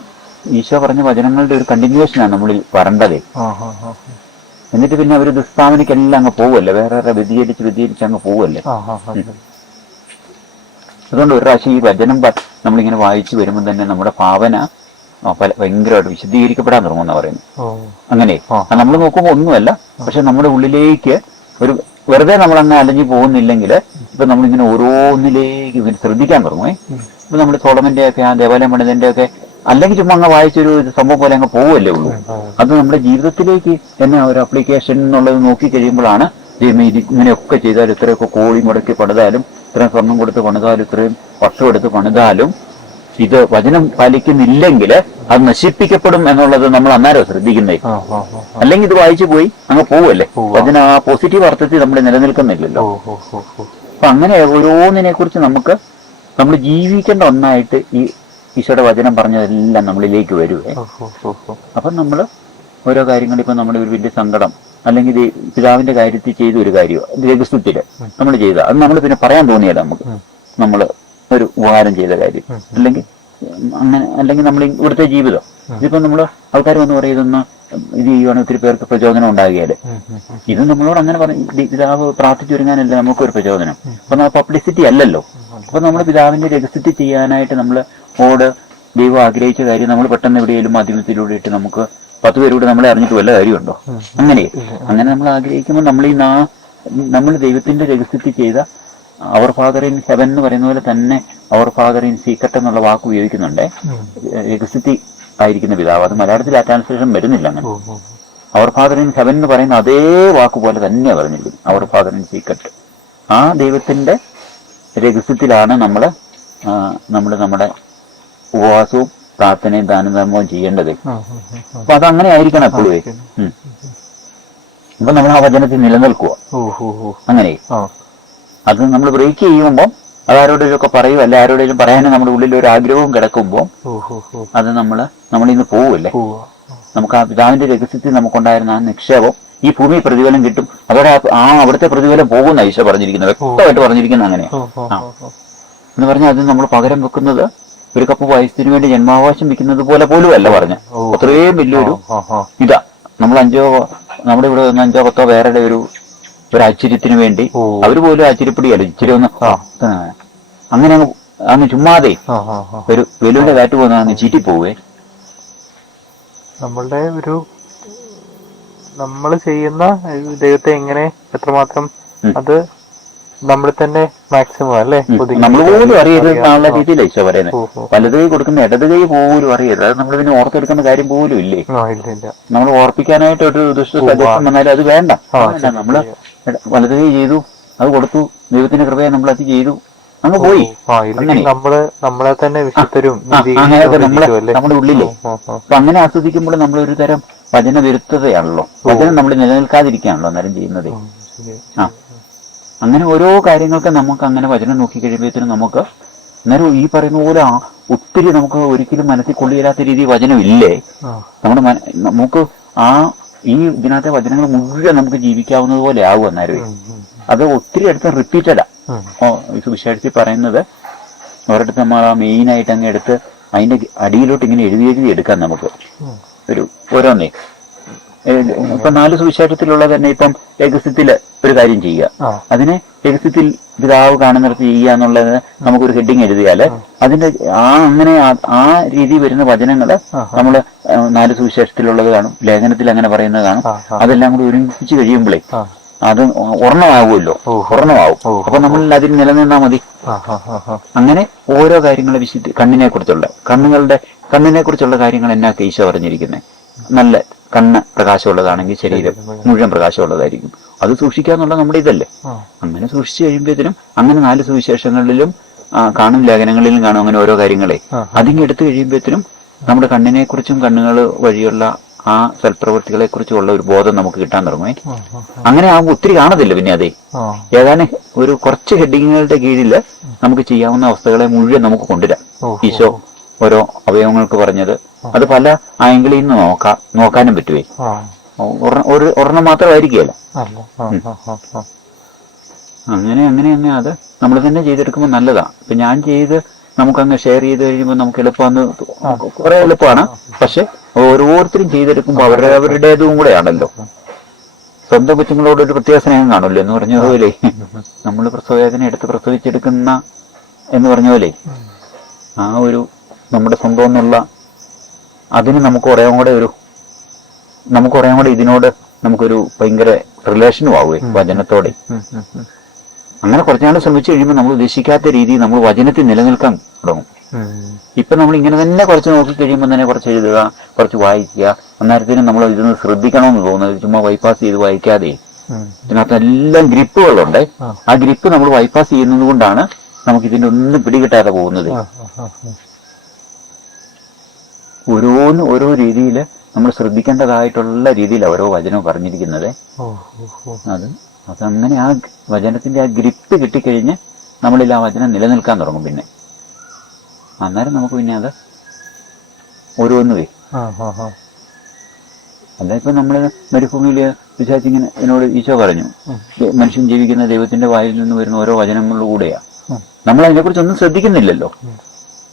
ഈശോ പറഞ്ഞ വചനങ്ങളുടെ ഒരു കണ്ടിന്യൂഷനാണ് നമ്മളിൽ വരേണ്ടതേ. എന്നിട്ട് പിന്നെ അവര് ദുസ്ഥാവനക്കെല്ലാം അങ്ങ് പോവല്ലേ, വേറെ വ്യതിചരിച്ച് അങ്ങ് പോവല്ലേ. അതുകൊണ്ട് ഒരു പ്രാവശ്യം ഈ വചനം നമ്മളിങ്ങനെ വായിച്ചു വരുമ്പോൾ തന്നെ നമ്മുടെ ഭാവന ഭയങ്കരമായിട്ട് വിശദീകരിക്കപ്പെടാൻ തുടങ്ങുമെന്നാ പറയുന്നത്. അങ്ങനെ നമ്മൾ നോക്കുമ്പോൾ ഒന്നുമല്ല, പക്ഷെ നമ്മുടെ ഉള്ളിലേക്ക് വെറുതെ നമ്മളങ്ങ് അലഞ്ഞു പോകുന്നില്ലെങ്കിൽ ഇപ്പൊ നമ്മളിങ്ങനെ ഓരോന്നിലേക്ക് ഇങ്ങനെ ശ്രദ്ധിക്കാൻ തുടങ്ങുമേ. ഇപ്പൊ നമ്മൾ സോളമന്റെ ഒക്കെ ആ ദേവാലയം പണിതിന്റെ ഒക്കെ അല്ലെങ്കിൽ ചുമ്മാ അങ്ങ് വായിച്ചൊരു സംഭവം പോലെ അങ്ങ് പോവുമല്ലേ ഉള്ളൂ. അത് നമ്മുടെ ജീവിതത്തിലേക്ക് തന്നെ ഒരു അപ്ലിക്കേഷൻ എന്നുള്ളത് നോക്കി കഴിയുമ്പോഴാണ് ഇങ്ങനെയൊക്കെ ചെയ്താൽ ഇത്രയൊക്കെ കോഴി മുടക്കി പണിതാലും ഇത്രയും സ്വർണം കൊടുത്ത് പണിതാലും ഇത്രയും വർഷം എടുത്ത് പണിതാലും ഇത് വചനം പാലിക്കുന്നില്ലെങ്കിൽ അത് നശിപ്പിക്കപ്പെടും എന്നുള്ളത് നമ്മൾ അന്നേരം ശ്രദ്ധിക്കുന്നേ. അല്ലെങ്കിൽ ഇത് വായിച്ചു പോയി അങ്ങ് പോവല്ലേ, വചനം ആ പോസിറ്റീവ് അർത്ഥത്തിൽ നമ്മൾ നിലനിൽക്കുന്നില്ലല്ലോ. അപ്പൊ അങ്ങനെ ഓരോന്നിനെ കുറിച്ച് നമ്മൾ ജീവിക്കേണ്ട ഒന്നായിട്ട് ഈ ഈശോയുടെ വചനം പറഞ്ഞതെല്ലാം നമ്മളിലേക്ക് വരുവേ. അപ്പം നമ്മൾ ഓരോ കാര്യങ്ങൾ ഇപ്പൊ നമ്മുടെ ഒരു വലിയ സങ്കടം അല്ലെങ്കിൽ പിതാവിന്റെ കാര്യത്തിൽ ചെയ്ത ഒരു കാര്യം രഹസ്യത്തില് നമ്മൾ ചെയ്ത അത് നമ്മൾ പിന്നെ പറയാൻ തോന്നിയല്ല നമുക്ക്, നമ്മൾ ഒരു ഉപകാരം ചെയ്ത കാര്യം അല്ലെങ്കിൽ നമ്മൾ ഇവിടുത്തെ ജീവിതം ഇതിപ്പോ നമ്മൾ ആൾക്കാർ വന്ന് പറയുന്ന ഇത് ചെയ്യുവാണ് ഒത്തിരി പേർക്ക് പ്രചോദനം ഉണ്ടാകിയാല് ഇത് നമ്മളോട് അങ്ങനെ പിതാവ് പ്രാർത്ഥിച്ചൊരുങ്ങാനല്ലേ നമുക്കൊരു പ്രചോദനം. അപ്പൊ പബ്ലിസിറ്റി അല്ലല്ലോ. അപ്പൊ നമ്മുടെ പിതാവിന്റെ രഹസ്യത്തിൽ ചെയ്യാനായിട്ട് നമ്മളോട് ദൈവം ആഗ്രഹിച്ച കാര്യം നമ്മൾ പെട്ടെന്ന് എവിടെയെങ്കിലും മാധ്യമത്തിലൂടെ ഇട്ട് നമുക്ക് 10 പേരൂടെ നമ്മളെ അറിഞ്ഞിട്ട് വല്ല കാര്യമുണ്ടോ? അങ്ങനെ നമ്മൾ ആഗ്രഹിക്കുമ്പോൾ നമ്മൾ ദൈവത്തിന്റെ രഹസ്യത്തിൽ ചെയ്ത അവർ ഫാദർ ഇൻ ഹെവൻ എന്ന് പറയുന്ന പോലെ തന്നെ അവർ ഫാദർ ഇൻ സീക്രട്ട് എന്നുള്ള വാക്ക് ഉപയോഗിക്കുന്നുണ്ട്. രഹസ്യത്തിൽ ആയിരിക്കുന്ന പിതാവ്, അത് മലയാളത്തിൽ ആ ട്രാൻസ്ലേഷൻ വരുന്നില്ല. അങ്ങനെ അവർ ഫാദർ ഇൻ ഹെവൻ എന്ന് പറയുന്ന അതേ വാക്ക് പോലെ തന്നെയാണ് പറഞ്ഞിരിക്കുന്നത്, അവർ ഫാദർ ഇൻ സീക്രട്ട്. ആ ദൈവത്തിന്റെ രഹസ്യത്തിലാണ് നമ്മുടെ ഉപവാസവും പ്രാർത്ഥനയും ദാനധർമ്മവും ചെയ്യേണ്ടത്. അപ്പൊ അതങ്ങനെ ആയിരിക്കണം എപ്പോഴും. അപ്പൊ നമ്മൾ ആ വചനത്തിൽ നിലനിൽക്കുക. അങ്ങനെ അത് നമ്മൾ ബ്രേക്ക് ചെയ്യുമ്പോൾ അത് ആരോടെങ്കിലുമൊക്കെ പറയും, അല്ലെ ആരോടെങ്കിലും പറയാനും നമ്മുടെ ഉള്ളിൽ ഒരു ആഗ്രഹവും കിടക്കുമ്പോൾ അത് നമ്മളിന്ന് പോവുമല്ലേ. നമുക്ക് ആ പിതാവിന്റെ രഹസ്യത്തിൽ നമുക്കുണ്ടായിരുന്ന ആ നിക്ഷേപം ഈ ഭൂമി പ്രതിഫലം കിട്ടും. അതോടെ അവിടുത്തെ പ്രതിഫലം പോകുന്ന ഈശോ പറഞ്ഞിരിക്കുന്നത്, വ്യക്തമായിട്ട് പറഞ്ഞിരിക്കുന്നത് അങ്ങനെയാ. എന്ന് പറഞ്ഞാൽ അത് നമ്മൾ പകരം വെക്കുന്നത് ഒരു കപ്പ് വയസ്സിന് വേണ്ടി ജന്മാവകാശം വെക്കുന്നത് പോലെ പോലും അല്ല പറഞ്ഞ. അത്രയും വലിയൊരു ഇതാ നമ്മുടെ ഇവിടെ 5 10 പേരുടെ ഒരു ആശ്ചര്യത്തിന് വേണ്ടി അവര് പോലും ആശ്ചര്യപ്പെടുകയല്ലോ. ഇച്ചിരി ഒന്ന് അങ്ങനെ അങ്ങ് ചുമ്മാതെ ഒരു വെലുവിന്റെ കാറ്റ് പോകുന്ന അങ്ങ് ചീറ്റിപ്പോവേ. നമ്മൾ ചെയ്യുന്ന ദൈവത്തെ എങ്ങനെ എത്രമാത്രം അത് നമ്മൾ തന്നെ മാക്സിമം അല്ലേ നമ്മൾ പോലും അറിയരുത് എന്നുള്ള രീതിയിലാണ് ഈശോ പറയുന്നത്. വലത് കൈ കൊടുക്കുന്ന ഇടത് കൈ പോലും അറിയരുത്. അത് നമ്മൾ പിന്നെ ഓർത്തെടുക്കുന്ന കാര്യം പോലും ഇല്ലേ. നമ്മൾ ഓർപ്പിക്കാനായിട്ട് ഒരു ദുഷ്ട സജഷൻ വന്നാലും അത് വേണ്ട. നമ്മള് വലത് കൈ ചെയ്തു, അത് കൊടുത്തു, ദൈവത്തിന്റെ കൃപയെ നമ്മൾ അത് ചെയ്തു, അങ്ങ് പോയി. നമ്മളെ തന്നെ വിശുദ്ധരും നമ്മുടെ ഉള്ളിലെ അപ്പൊ അങ്ങനെ ആസ്വദിക്കുമ്പോൾ നമ്മൾ ഒരു തരം വചന വിരുദ്ധതയാണല്ലോ, വചനം നമ്മൾ നിലനിൽക്കാതിരിക്കുകയാണല്ലോ അന്നേരം ചെയ്യുന്നത്. അങ്ങനെ ഓരോ കാര്യങ്ങൾക്ക് നമുക്ക് അങ്ങനെ വചനം നോക്കി കഴിയുമ്പോഴത്തേനും നമുക്ക് അന്നേരം ഈ പറയുന്ന പോലെ ഒത്തിരി നമുക്ക് ഒരിക്കലും മനസ്സിൽ കൊള്ളിയില്ലാത്ത രീതിയിൽ വചനമില്ലേ, നമുക്ക് ഈ ഇതിനകത്തെ വചനങ്ങൾ മുഴുവൻ നമുക്ക് ജീവിക്കാവുന്നത് പോലെ ആകും. അന്നേരം അത് ഒത്തിരി അടുത്ത് റിപ്പീറ്റഡാ. സുവിശേഷത്തിൽ പറയുന്നത് ഒരിടത്ത് നമ്മൾ മെയിനായിട്ട് അങ്ങ് എടുത്ത് അതിന്റെ അടിയിലോട്ട് ഇങ്ങനെ എഴുതി എടുക്കാം നമുക്ക് ഓരോന്നേ. ഇപ്പൊ 4 സുവിശേഷത്തിലുള്ള തന്നെ ഇപ്പം രഹസ്യത്തില് ഒരു കാര്യം ചെയ്യുക, അതിനെ രഹസ്യത്തിൽ പിതാവ് കാണുന്നിടത്ത് ചെയ്യുക എന്നുള്ളത് നമുക്കൊരു ഹെഡിങ് എഴുതിയാല് അതിന്റെ അങ്ങനെ ആ രീതി വരുന്ന വചനങ്ങള് നമ്മള് 4 സുവിശേഷത്തിലുള്ളത് കാണും, ലേഖനത്തിൽ അങ്ങനെ പറയുന്നത് കാണും. അതെല്ലാം കൂടി ഒരുമിച്ച് കഴിയുമ്പോഴേ അത് ഒരെണ്ണമാകുമല്ലോ, ഒരെണ്ണമാവും. അപ്പൊ നമ്മൾ അതിൽ നിലനിന്നാ മതി. അങ്ങനെ ഓരോ കാര്യങ്ങളെ കണ്ണിനെ കുറിച്ചുള്ള കാര്യങ്ങൾ എന്നാ ഈശോ പറഞ്ഞിരിക്കുന്നത്. നല്ല കണ്ണ് പ്രകാശമുള്ളതാണെങ്കിൽ ശരീരം മുഴുവൻ പ്രകാശമുള്ളതായിരിക്കും. അത് സൂക്ഷിക്കാന്നുള്ള നമ്മുടെ ഇതല്ലേ. അങ്ങനെ സൂക്ഷിച്ചു കഴിയുമ്പോഴത്തേനും അങ്ങനെ 4 സുവിശേഷങ്ങളിലും കാണും, ലേഖനങ്ങളിലും കാണും അങ്ങനെ ഓരോ കാര്യങ്ങളെ. അതിങ്ങ് എടുത്തു കഴിയുമ്പോഴത്തേനും നമ്മുടെ കണ്ണിനെ കുറിച്ചും കണ്ണുകൾ വഴിയുള്ള ആ സൽപ്രവൃത്തികളെ കുറിച്ചുള്ള ഒരു ബോധം നമുക്ക് കിട്ടാൻ തുടങ്ങുമേ. അങ്ങനെ ഒത്തിരി കാണത്തില്ല. പിന്നെ അതെ ഏതാനും ഒരു കുറച്ച് ഹെഡിങ്ങുകളുടെ കീഴില് നമുക്ക് ചെയ്യാവുന്ന അവസ്ഥകളെ മുഴുവൻ നമുക്ക് കൊണ്ടുവരാം. ഈശോ ഓരോ അവയവങ്ങൾക്ക് പറഞ്ഞത് അത് പല ആംഗിളിൽ നിന്ന് നോക്കാനും പറ്റുവേ. ഒരെണ്ണം മാത്രമായിരിക്കുകയല്ല. അങ്ങനെ അത് നമ്മൾ തന്നെ ചെയ്തെടുക്കുമ്പോൾ നല്ലതാ. ഇപ്പൊ ഞാൻ ചെയ്ത് നമുക്കങ്ങ് ഷെയർ ചെയ്ത് കഴിയുമ്പോൾ നമുക്ക് എളുപ്പമെന്ന് കുറെ എളുപ്പമാണ്. പക്ഷെ ഓരോരുത്തരും ചെയ്തെടുക്കുമ്പോൾ അവരുടേതും കൂടെയാണല്ലോ. സ്വന്തം കൊച്ചുങ്ങളോടൊരു പ്രത്യേക സ്നേഹം കാണുമല്ലോ എന്ന് പറഞ്ഞതുപോലെ നമ്മൾ പ്രസവവേദന എടുത്ത് പ്രസവിച്ചെടുക്കുന്ന എന്ന് പറഞ്ഞ പോലെ ആ ഒരു നമ്മുടെ സ്വന്തം എന്നുള്ള അതിന് നമുക്ക് കുറേ കൂടെ ഇതിനോട് നമുക്കൊരു ഭയങ്കര റിലേഷനും ആവുകയെ വചനത്തോടെ. അങ്ങനെ കുറച്ചുനാൾ ശ്രമിച്ചു കഴിയുമ്പോൾ നമ്മൾ ഉദ്ദേശിക്കാത്ത രീതിയിൽ നമ്മൾ വചനത്തിൽ നിലനിൽക്കാൻ തുടങ്ങും. ഇപ്പൊ നമ്മൾ ഇങ്ങനെ തന്നെ കുറച്ച് നോക്കി കഴിയുമ്പോൾ തന്നെ കുറച്ച് എഴുതുക, കുറച്ച് വായിക്കുക. അന്നേരത്തിന് നമ്മൾ ഇതൊന്ന് ശ്രദ്ധിക്കണമെന്ന് തോന്നുന്നത് ചുമ്മാ ബൈപ്പാസ് ചെയ്ത് വായിക്കാതെ ഇതിനകത്ത് എല്ലാം ഗ്രിപ്പുകളുണ്ട്. ആ ഗ്രിപ്പ് നമ്മൾ ബൈപ്പാസ് ചെയ്യുന്നത് കൊണ്ടാണ് നമുക്ക് ഇതിന്റെ ഒന്നും പിടികിട്ടാതെ പോകുന്നത്. ഓരോ രീതിയിൽ നമ്മൾ ശ്രദ്ധിക്കേണ്ടതായിട്ടുള്ള രീതിയിൽ ഓരോ വചനവും പറഞ്ഞിരിക്കുന്നത്. അതങ്ങനെ ആ വചനത്തിന്റെ ആ ഗ്രിപ്പ് കിട്ടിക്കഴിഞ്ഞ് നമ്മളിൽ ആ വചനം നിലനിൽക്കാൻ തുടങ്ങും. പിന്നെ അന്നേരം നമുക്ക് പിന്നെ അത് ഓരോന്ന് വരും. അല്ല ഇപ്പൊ നമ്മള് മരുഭൂമിയിൽ വിചാരിച്ചിങ്ങനെ എന്നോട് ഈശോ പറഞ്ഞു, മനുഷ്യൻ ജീവിക്കുന്ന ദൈവത്തിന്റെ വായിൽ നിന്ന് വരുന്ന ഓരോ വചനങ്ങളിലൂടെയാ. നമ്മൾ അതിനെക്കുറിച്ചൊന്നും ശ്രദ്ധിക്കുന്നില്ലല്ലോ.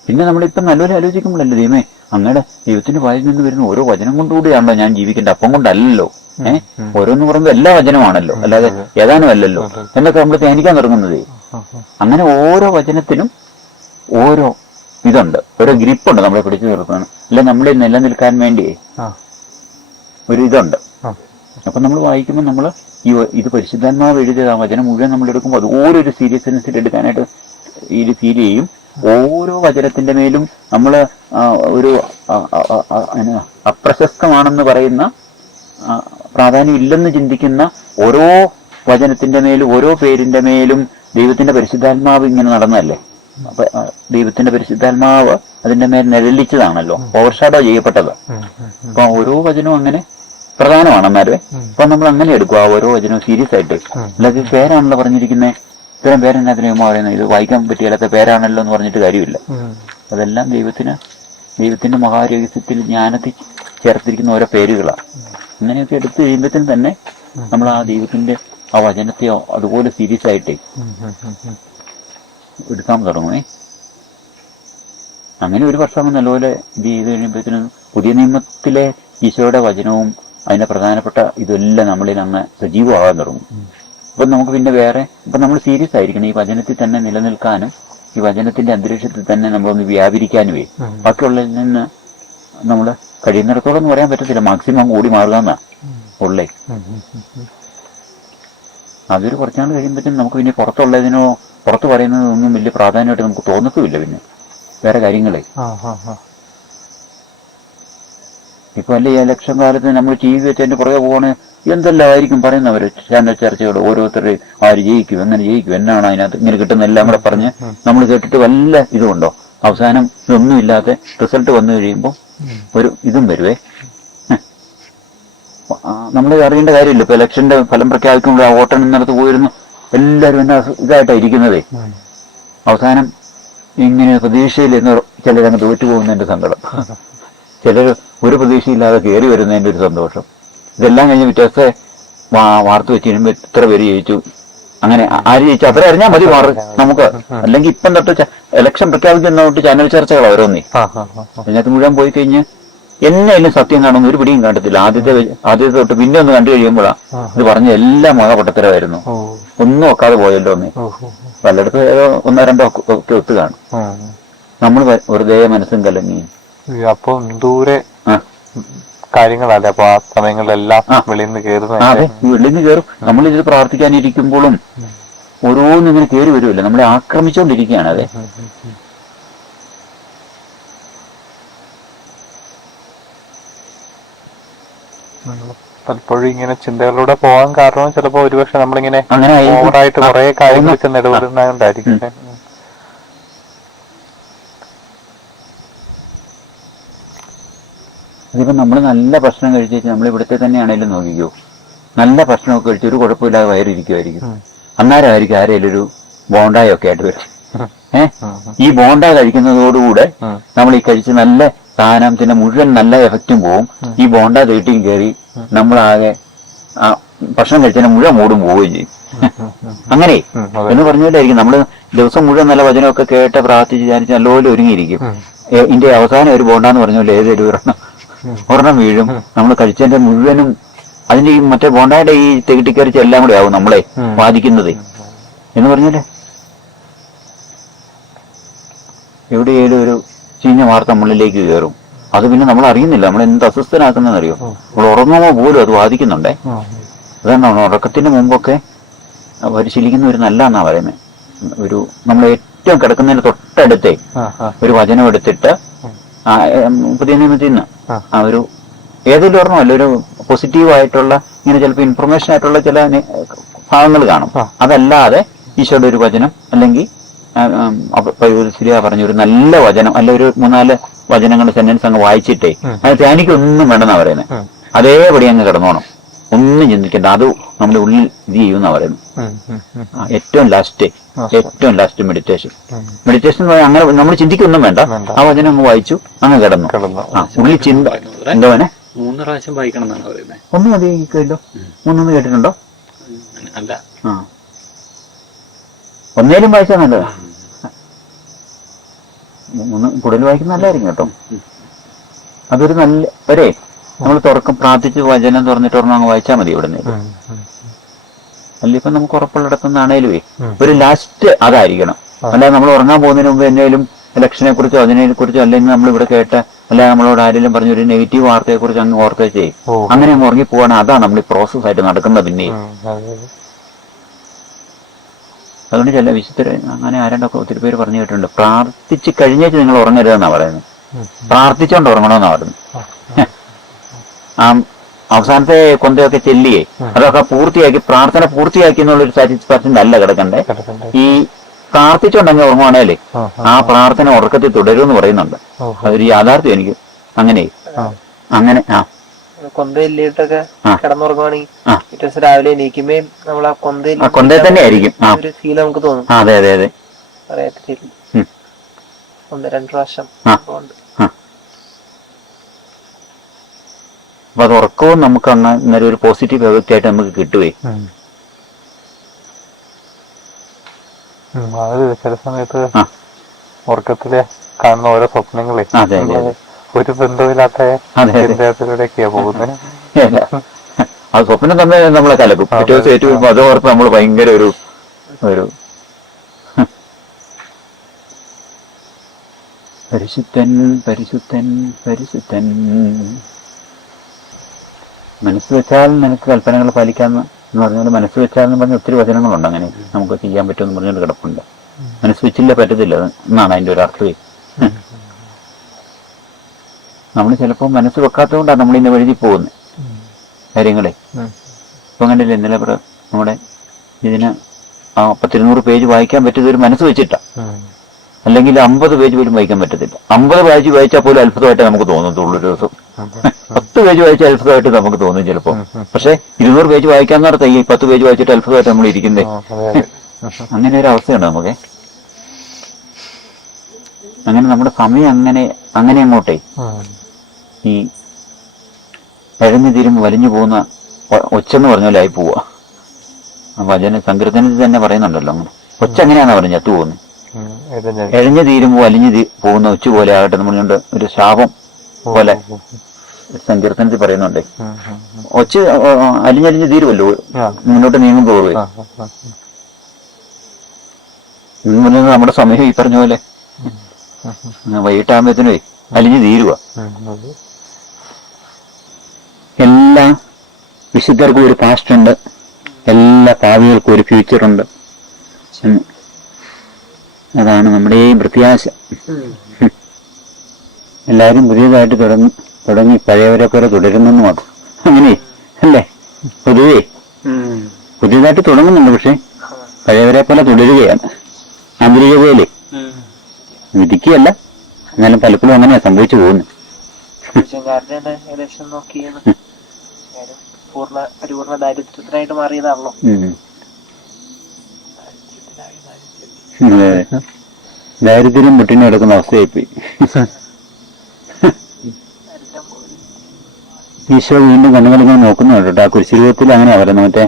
പിന്നെ നമ്മളിപ്പം നല്ലപോലെ ആലോചിക്കുമ്പോഴല്ലേ ദൈവമേ അങ്ങയുടെ ദൈവത്തിന്റെ വായിൽ നിന്ന് വരുന്ന ഓരോ വചനം കൊണ്ടുകൂടിയാണല്ലോ ഞാൻ ജീവിക്കേണ്ടത്, അപ്പം കൊണ്ടല്ലല്ലോ. ഓരോന്ന് പറയുമ്പോൾ എല്ലാ വചനമാണല്ലോ, അല്ലാതെ ഏതാനും അല്ലല്ലോ എന്നൊക്കെ നമ്മൾ ധ്യാനിക്കാൻ തുടങ്ങുന്നത്. അങ്ങനെ ഓരോ വചനത്തിനും ഓരോ ഇതുണ്ട്, ഓരോ ഗ്രിപ്പുണ്ട് നമ്മളെ പിടിച്ചു നിർത്തുന്നത്. അല്ല നമ്മളെ നിലനിൽക്കാൻ വേണ്ടി ഒരു ഇതുണ്ട്. അപ്പൊ നമ്മൾ വായിക്കുമ്പോൾ നമ്മൾ ഇത് പരിശുദ്ധാത്മാവ് എഴുതിയത് ആ വചനം മുഴുവൻ നമ്മൾ എടുക്കുമ്പോൾ അത് ഓരോരു സീരിയസ്നെസ്സിൽ എടുക്കാനായിട്ട് ഇത് ഫീൽ ചെയ്യും. ഓരോ വചനത്തിന്റെ മേലും നമ്മൾ ഒരു അപ്രശസ്തമാണെന്ന് പറയുന്ന പ്രാധാന്യം ഇല്ലെന്ന് ചിന്തിക്കുന്ന ഓരോ വചനത്തിന്റെ മേലും ഓരോ പേരിന്റെ മേലും ദൈവത്തിന്റെ പരിശുദ്ധാത്മാവ് ഇങ്ങനെ നടന്നതല്ലേ. അപ്പൊ ദൈവത്തിന്റെ പരിശുദ്ധാത്മാവ് അതിന്റെ മേൽ നിഴലിച്ചതാണല്ലോ, ഓവർഷാഡോ ചെയ്യപ്പെട്ടത്. അപ്പൊ ഓരോ വചനവും അങ്ങനെ പ്രധാനമാണ്. അന്നേരം അപ്പൊ നമ്മൾ അങ്ങനെ എടുക്കും ആ ഓരോ വചനവും സീരിയസ് ആയിട്ട്. അല്ലാതെ പേരാണല്ലോ പറഞ്ഞിരിക്കുന്നത്, ഇത്തരം പേരെന്നാ പറയുന്നത്, ഇത് വായിക്കാൻ പറ്റിയാലത്തെ പേരാണല്ലോ എന്ന് പറഞ്ഞിട്ട് കാര്യമില്ല. അതെല്ലാം ദൈവത്തിന്റെ മഹാരഹസ്യത്തിൽ ജ്ഞാനത്തിൽ ചേർത്തിരിക്കുന്ന ഓരോ പേരുകളാണ്. അങ്ങനെയൊക്കെ എടുത്തു കഴിയുമ്പോഴത്തേനും തന്നെ നമ്മൾ ആ ദൈവത്തിന്റെ ആ വചനത്തെയോ അതുപോലെ സീരിയസ് ആയിട്ടേ എടുക്കാൻ തുടങ്ങുമേ. അങ്ങനെ ഒരു വർഷം നല്ലപോലെ ഇത് ചെയ്ത് കഴിയുമ്പോഴത്തേനും പുതിയ നിയമത്തിലെ ഈശോയുടെ വചനവും അതിന്റെ പ്രധാനപ്പെട്ട ഇതെല്ലാം നമ്മളിൽ അങ്ങ് സജീവമാകാൻ തുടങ്ങും. അപ്പൊ നമുക്ക് പിന്നെ വേറെ ഇപ്പൊ നമ്മൾ സീരിയസ് ആയിരിക്കണം ഈ വചനത്തിൽ തന്നെ നിലനിൽക്കാനും ഈ വചനത്തിന്റെ അന്തരീക്ഷത്തിൽ തന്നെ നമ്മളൊന്ന് വ്യാപരിക്കാനുമേ. ബാക്കിയുള്ളതിൽ നിന്ന് നമ്മൾ കഴിയുന്നിടത്തോളം എന്ന് പറയാൻ പറ്റത്തില്ല, മാക്സിമം ഓടി മാറുക എന്നാ ഉള്ളേ. അതൊരു കുറച്ചാൾ കഴിയുമ്പോഴത്തേനും നമുക്ക് പിന്നെ പുറത്തുള്ളതിനോ പുറത്ത് പറയുന്നതൊന്നും വലിയ പ്രാധാന്യമായിട്ട് നമുക്ക് തോന്നത്തുമില്ല. പിന്നെ വേറെ കാര്യങ്ങളെ ഇപ്പൊ അല്ലെ ഈ ഇലക്ഷൻ കാലത്ത് നമ്മൾ ടി വി വെച്ച് അതിന്റെ പുറകെ പോകണേ എന്തെല്ലാമായിരിക്കും പറയുന്നവര് ചാനൽ ചർച്ചകൾ ഓരോരുത്തരുടെ ആര് ജയിക്കും എങ്ങനെ ജയിക്കും എന്നാണ് അതിനകത്ത് ഇങ്ങനെ കിട്ടുന്ന എല്ലാം കൂടെ പറഞ്ഞ് നമ്മൾ കേട്ടിട്ട് വല്ല ഇതുമുണ്ടോ? അവസാനം ഇതൊന്നുമില്ലാത്ത റിസൾട്ട് വന്നു കഴിയുമ്പോൾ ഒരു ഇതും വരുവേ. നമ്മൾ അറിയേണ്ട കാര്യമില്ല. ഇപ്പൊ ഇലക്ഷന്റെ ഫലം പ്രഖ്യാപിക്കുമ്പോൾ ആ വോട്ടെണ്ണുന്നിടത്ത് പോയിരുന്നു എല്ലാവരും എന്നാ ഇതായിട്ടാണ് ഇരിക്കുന്നതേ. അവസാനം ഇങ്ങനെ പ്രതീക്ഷയിൽ നിന്ന് ചിലരങ്ങ് തോറ്റു പോകുന്നതിന്റെ സങ്കടം, ചിലർ ഒരു പ്രതീക്ഷയില്ലാതെ കയറി വരുന്നതിന്റെ ഒരു സന്തോഷം. ഇതെല്ലാം കഴിഞ്ഞ് വ്യത്യാസത്തെ വാർത്ത വെച്ച് കഴിയുമ്പോൾ ഇത്ര പേര് ജയിച്ചു, അങ്ങനെ ആര് ജയിച്ചു അത്ര അറിഞ്ഞാൽ മതി മാറി നമുക്ക്. അല്ലെങ്കിൽ ഇപ്പം തൊട്ട് ഇലക്ഷൻ പ്രഖ്യാപിക്കുന്ന തൊട്ട് ചാനൽ ചർച്ചകൾ ഓരോന്നേ, അതിനകത്ത് മുഴുവൻ പോയി കഴിഞ്ഞ് എന്നായാലും സത്യം കാണുന്ന ഒരു പിടിയും കണ്ടത്തില്ല. ആദ്യത്തെ തൊട്ട് പിന്നെ ഒന്ന് കണ്ടു കഴിയുമ്പോഴാ ഇത് പറഞ്ഞ എല്ലാം മഴ പൊട്ടത്തരമായിരുന്നു, ഒന്നും ഒക്കാതെ പോയല്ലോ ഒന്ന്. പലയിടത്തും ഏതോ ഒന്നോ രണ്ടോ ഒക്കെ ഒത്തു കാണും. നമ്മൾ വെറുതെ മനസ്സും കലങ്ങി. അപ്പൊ ദൂരെ കാര്യങ്ങളല്ലേ അപ്പൊ ആ സമയങ്ങളിലെല്ലാം വെളിയിൽ നിന്ന് കയറുന്നത്. അതെ, വെളിയിൽ നിന്ന് കയറും. നമ്മളിത് പ്രാർത്ഥിക്കാനിരിക്കുമ്പോഴും ഓരോന്നും ഇങ്ങനെ കയറി വരുമല്ലോ, നമ്മളെ ആക്രമിച്ചുകൊണ്ടിരിക്കുകയാണ്. അതെ, പലപ്പോഴും ഇങ്ങനെ ചിന്തകളിലൂടെ പോകാൻ കാരണം ചിലപ്പോ ഒരുപക്ഷെ നമ്മളിങ്ങനെ അങ്ങനെ ഓവറായിട്ട് കുറെ കാര്യങ്ങൾ ചെന്ന് ഇടപെടുന്നതുകൊണ്ടായിരിക്കും. അതിപ്പോ നമ്മൾ നല്ല ഭക്ഷണം കഴിച്ചു നമ്മൾ ഇവിടുത്തെ തന്നെയാണേലും നോക്കിക്കോ, നല്ല ഭക്ഷണമൊക്കെ കഴിച്ച് ഒരു കുഴപ്പമില്ലാതെ വയറിരിക്കുമായിരിക്കും. അന്നേരമായിരിക്കും ആരെങ്കിലും ഒരു ബോണ്ടായൊക്കെ ആയിട്ട് വരും. ഈ ബോണ്ട കഴിക്കുന്നതോടുകൂടെ നമ്മൾ ഈ കഴിച്ച് നല്ല സാധനത്തിന്റെ മുഴുവൻ നല്ല എഫക്റ്റും പോവും. ഈ ബോണ്ട തീട്ടിയും കയറി നമ്മളാകെ ഭക്ഷണം കഴിച്ചതിന് മുഴുവൻ മൂടും പോവുകയും ചെയ്യും. അങ്ങനെ എന്ന് പറഞ്ഞാലായിരിക്കും നമ്മള് ദിവസം മുഴുവൻ നല്ല വചനമൊക്കെ കേട്ട് പ്രാർത്ഥിച്ച് വിചാരിച്ച് നല്ലപോലെ ഒരുങ്ങിയിരിക്കും. ഇതിന്റെ അവസാനം ഒരു ബോണ്ടാന്ന് പറഞ്ഞാൽ ഏതൊരു ഒരെണ്ണം വീഴും. നമ്മൾ കഴിച്ചതിന്റെ മുഴുവനും അതിന്റെ ഈ മറ്റേ ബോണ്ടയുടെ ഈ തെകിട്ടിക്കറിച്ച് എല്ലാം കൂടെ ആവും നമ്മളെ ബാധിക്കുന്നത്. എന്ന് പറഞ്ഞാലേ എവിടെയേലും ഒരു ചീഞ്ഞ വാർത്ത നമ്മളിലേക്ക് കയറും. അത് പിന്നെ നമ്മൾ അറിയുന്നില്ല, നമ്മൾ എന്ത് അസ്വസ്ഥനാക്കുന്നറിയോ. നമ്മൾ ഉറങ്ങുമ്പോ പോലും അത് ബാധിക്കുന്നുണ്ടേ. അതാണ് ഉറക്കത്തിന് മുമ്പൊക്കെ പരിശീലിക്കുന്ന ഒരു നല്ലതെന്നാ പറയുന്നത്. ഒരു നമ്മൾ ഏറ്റവും കിടക്കുന്നതിന് തൊട്ടടുത്തേ ഒരു വചനം എടുത്തിട്ട് പുതിയ നിയമത്തിൽ നിന്ന് ഒരു ഏതെങ്കിലും ഓർമ്മല്ല, ഒരു പോസിറ്റീവായിട്ടുള്ള ഇങ്ങനെ ചിലപ്പോൾ ഇൻഫർമേഷൻ ആയിട്ടുള്ള ചില ഭാഗങ്ങൾ കാണും. അതല്ലാതെ ഈശോയുടെ ഒരു വചനം അല്ലെങ്കിൽ ശരിയാ പറഞ്ഞ ഒരു നല്ല വചനം അല്ല ഒരു 3-4 വചനങ്ങൾ സെന്റൻസ് അങ്ങ് വായിച്ചിട്ടേ അത് ധ്യാനിക്കൊന്നും വേണ്ടെന്നാ പറയുന്നത്. അതേപടി അങ്ങ് കിടന്നോണം, ഒന്നും ചിന്തിക്കണ്ട. അത് നമ്മുടെ ഉള്ളിൽ ഇത് ചെയ്യുമെന്നാ പറയുന്നത്. ഏറ്റവും ലാസ്റ്റ് മെഡിറ്റേഷൻ അങ്ങനെ നമ്മൾ ചിന്തിക്കൊന്നും വേണ്ട. ആ വചനം അങ്ങ് വായിച്ചു അങ്ങ് കിടന്നു. ഉള്ളിൽ ചിന്ത എന്തോ 3 പ്രാവശ്യം വായിക്കണം എന്നാണ് പറയുന്നത്. ഒന്നും മതി കേട്ടോ. 3 കേട്ടിട്ടുണ്ടോ? അല്ല, ഒന്നേലും വായിച്ചാൽ നല്ലതാ. 3 കൂടുതൽ വായിക്കുന്ന നല്ലതായിരിക്കും കേട്ടോ. അതൊരു നല്ല നമ്മൾ തുറക്കം പ്രാർത്ഥിച്ച് വചനം തുറന്നിട്ട് ഒരെണ്ണം അങ്ങ് വായിച്ചാൽ മതി ഇവിടെ നിന്ന്. അല്ല ഇപ്പൊ നമുക്ക് ഉറപ്പുള്ളിടത്തുനിന്നാണേലുവേ ഒരു ലാസ്റ്റ് അതായിരിക്കണം. അല്ലാതെ നമ്മൾ ഉറങ്ങാൻ പോകുന്നതിന് മുമ്പ് എന്നേലും ഇലക്ഷനെ കുറിച്ചോ അതിനെ കുറിച്ചോ അല്ലെങ്കിൽ നമ്മൾ ഇവിടെ കേട്ട അല്ലാതെ നമ്മളോട് ആരെങ്കിലും പറഞ്ഞ ഒരു നെഗറ്റീവ് വാർത്തയെ കുറിച്ച് അങ്ങ് ഓർക്കുക ചെയ്യും. അങ്ങനെ അങ്ങ് ഉറങ്ങി പോവാണ്. അതാണ് നമ്മൾ ഈ പ്രോസസ് ആയിട്ട് നടക്കുന്നത്. പിന്നെ അതുകൊണ്ട് ചില വിശുദ്ധര് അങ്ങനെ ആരണ്ടൊക്കെ ഒത്തിരി പേര് പറഞ്ഞു കേട്ടിട്ടുണ്ട്, പ്രാർത്ഥിച്ച് കഴിഞ്ഞേച്ച് നിങ്ങൾ ഉറങ്ങരുതെന്നാ പറയുന്നത്. പ്രാർത്ഥിച്ചോണ്ട് ഉറങ്ങണമെന്നാ പറയുന്നത്. അവസാനത്തെ കൊന്തയൊക്കെ ചെല്ലിയേ അതൊക്കെ പൂർത്തിയാക്കി പ്രാർത്ഥന പൂർത്തിയാക്കി എന്നുള്ളൊരു സാറ്റിസ്ഫാക്ഷൻ അല്ല കിടക്കണ്ടേ. ഈ പ്രാർത്ഥിച്ചോണ്ടങ്ങ് ഉറങ്ങുവാണേലേ ആ പ്രാർത്ഥന ഉറക്കത്തിൽ തുടരുമെന്ന് പറയുന്നുണ്ട്. അതൊരു യാഥാർത്ഥ്യം. എനിക്ക് അങ്ങനെ കൊന്തയില്ലിട്ടൊക്കെ കിടന്നുറങ്ങുവാണെങ്കിൽ രാവിലെ എണീക്കുമ്പോ നമ്മൾ ആ കൊന്തയിൽ തന്നെ ആയിരിക്കും ഒരു ഫീൽ നമുക്ക് തോന്നും. അതെ അതെ അതെ, അറിയാത്ത 1-2 പ്രാവശ്യം. അപ്പൊ അത് ഉറക്കവും നമുക്ക് അങ്ങനെ ഒരു പോസിറ്റീവ് എഫക്റ്റ് ആയിട്ട് നമുക്ക് കിട്ടുവേ. അത് ചില സമയത്ത് ഉറക്കത്തില് കാണുന്ന ഓരോ സ്വപ്നങ്ങളെ ഒരു ബന്ധമില്ലാത്ത ചിന്തയിലൂടെയൊക്കെയാ പോകുന്നത്. അത് സ്വപ്നം തന്നെ നമ്മളെ കലക്കും. ഏറ്റവും അത് ഓർത്ത് നമ്മൾ ഭയങ്കര ഒരു പരിശുദ്ധൻ പരിശുദ്ധൻ പരിശുദ്ധൻ. മനസ്സ് വെച്ചാൽ നിനക്ക് കൽപ്പനകൾ പാലിക്കാന്ന് എന്ന് പറഞ്ഞാൽ മനസ്സ് വെച്ചാൽ എന്ന് പറഞ്ഞ ഒത്തിരി വചനങ്ങളുണ്ട്. അങ്ങനെ നമുക്ക് ചെയ്യാൻ പറ്റുമെന്ന് പറഞ്ഞുകൊണ്ട് കിടപ്പുണ്ട്. മനസ്സ് വെച്ചില്ല പറ്റത്തില്ല എന്നാണ് അതിന്റെ ഒരു അർത്ഥമേ. നമ്മൾ ചിലപ്പോൾ മനസ്സ് വെക്കാത്തത് കൊണ്ടാണ് നമ്മൾ ഇന്ന് വഴുതി പോകുന്നത് കാര്യങ്ങളെ. ഇപ്പൊ കണ്ടില്ലേ ഇന്നലെ നമ്മുടെ ഇതിന് 200 പേജ് വായിക്കാൻ പറ്റിയത് ഒരു മനസ്സ് വെച്ചിട്ടാ. അല്ലെങ്കിൽ 50 പേജ് പോലും വായിക്കാൻ പറ്റത്തില്ല. 50 പേജ് വായിച്ചാൽ പോലും അത്ഭുതമായിട്ട് നമുക്ക് തോന്നത്തുള്ളൂ. ഒരു ദിവസം 10 പേജ് വായിച്ചാൽ അത്ഭുതമായിട്ട് നമുക്ക് തോന്നും ചിലപ്പോ. പക്ഷെ 200 പേജ് വായിക്കാൻ നടത്ത ഈ 10 പേജ് വായിച്ചിട്ട് അത്ഭുതമായിട്ട് നമ്മൾ ഇരിക്കുന്നേ. അങ്ങനെ ഒരു അവസ്ഥയുണ്ട് നമുക്ക്. അങ്ങനെ നമ്മുടെ സമയം അങ്ങനെ അങ്ങോട്ടേ ഈ വഴഞ്ഞു തീരുമ്പോൾ വലിഞ്ഞു പോകുന്ന ഒച്ചെന്ന് പറഞ്ഞ പോലെ ആയി പോവുക. സങ്കീർത്തനത്തിൽ തന്നെ പറയുന്നുണ്ടല്ലോ അങ്ങനെ. ഒച്ച എങ്ങനെയാണെന്ന് പറഞ്ഞു ചത്തു പോകുന്നത്. എഴഞ്ഞു തീരുമ്പോൾ വലിഞ്ഞു പോകുന്ന ഒച്ച പോലെ ആകട്ടെ എന്ന് പറഞ്ഞുകൊണ്ട് ഒരു ശാപം പോലെ സങ്കീർത്തനത്തിൽ പറയുന്നുണ്ട്. ഒച്ച അലിഞ്ഞലിഞ്ഞ് തീരുമല്ലോ മുന്നോട്ട് നീങ്ങും തോറും. എന്ന് പറഞ്ഞാൽ നമ്മുടെ സമയം ഈ പറഞ്ഞ പോലെ വൈകിട്ടാകുമ്പത്തിനേ അലിഞ്ഞു തീരുക. എല്ലാ വിശുദ്ധർക്കും ഒരു പാസ്റ്റ് ഉണ്ട്, എല്ലാ പാവികൾക്കും ഒരു ഫ്യൂച്ചറുണ്ട്. അതാണ് നമ്മുടെയും പ്രത്യാശ. എല്ലാവരും പുതിയതായിട്ട് തുടങ്ങി പഴയവരെ പോലെ തുടരുന്നെന്ന് മാത്രം. അങ്ങനെ അല്ലേ? പൊതുവേ പുതിയതായിട്ട് തുടങ്ങുന്നുണ്ട്, പക്ഷെ പഴയവരെ പോലെ തുടരുകയാണ്. ആന്തരികതയിലേ വിധിക്കുകയല്ല, എന്നാലും പലപ്പോഴും അങ്ങനെയാ സംഭവിച്ചു പോകുന്നു. പരിപൂർണ്ണ ദാരിദ്ര്യത്തിനായിട്ട് മാറിയതാണല്ലോ. ദാരിദ്ര്യം മുട്ടിനെ എടുക്കുന്ന അവസ്ഥയായിപ്പോയി. ഈശോ വീണ്ടും കണ്ണുകളിങ്ങനെ നോക്കുന്നുണ്ട് കേട്ടോ. ആ കുരിശുരൂപത്തിൽ അങ്ങനെയാ പറയുന്നത്. മറ്റേ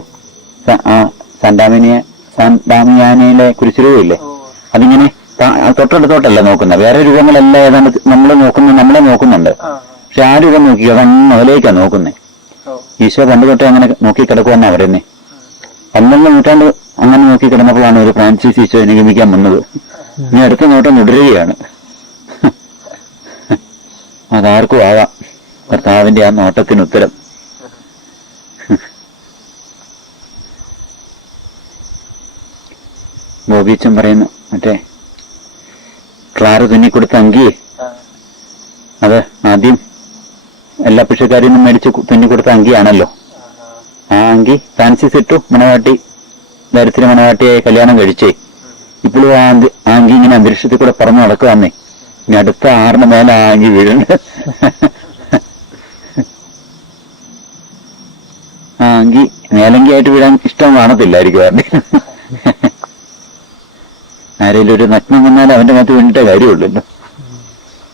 സാൻഡാമിയാനയിലെ കുരിശുരൂപമില്ലേ, അതിങ്ങനെ തൊട്ടടുത്തോട്ടല്ല നോക്കുന്നത്. വേറെ രൂപങ്ങളെല്ലാം ഏതാണ്ട് നമ്മളെ നോക്കുന്നുണ്ട്. പക്ഷെ ആ രൂപം നോക്കി അതങ്ങ് മുതലേക്കാ നോക്കുന്നേ. ഈശോ പണ്ട് തൊട്ടേ അങ്ങനെ നോക്കി കിടക്കുമെന്നാ പറയുന്നേ. 12 നൂറ്റാണ്ട് അങ്ങനെ നോക്കി കിടന്നപ്പോഴാണ് ഒരു ഫ്രാൻസിസ് ഈശോ നിഗമിക്കാൻ വന്നത്. ഇനി അടുത്ത നോട്ടം തുടരുകയാണ്. അതാർക്കും ആകാം കർത്താവിന്റെ ആ നോട്ടത്തിന് ഉത്തരം. ബോബീച്ചൻ പറയുന്നു, മറ്റേ ക്ലാറ് തുന്നിക്കൊടുത്ത അങ്കിയെ, അത് ആദ്യം എല്ലാ പിഷക്കാരിൽ നിന്നും മേടിച്ച് തുന്നിക്കൊടുത്ത അങ്കിയാണല്ലോ. ആ അങ്കി ഫ്രാൻസിസ് ഇട്ടു, മണവാട്ടി ദരിദ്ര മണവാട്ടിയായി കല്യാണം കഴിച്ചേ. ഇപ്പോഴും ആ അങ്കി ഇങ്ങനെ അന്തരീക്ഷത്തിൽ കൂടെ പറന്ന് നടക്കുകയാന്നേ. ഇനി അടുത്ത 6 മേലെ ആ അങ്കി വീഴുണ്ട്. ആ അങ്കി മേലങ്കിയായിട്ട് വീഴാൻ ഇഷ്ടം കാണത്തില്ലായിരിക്കും ആരുടെ. ആരെങ്കിലും ഒരു നഗ്നം വന്നാൽ അവന്റെ മുഖത്ത് വീണിട്ടേ കാര്യമുള്ളല്ലോ.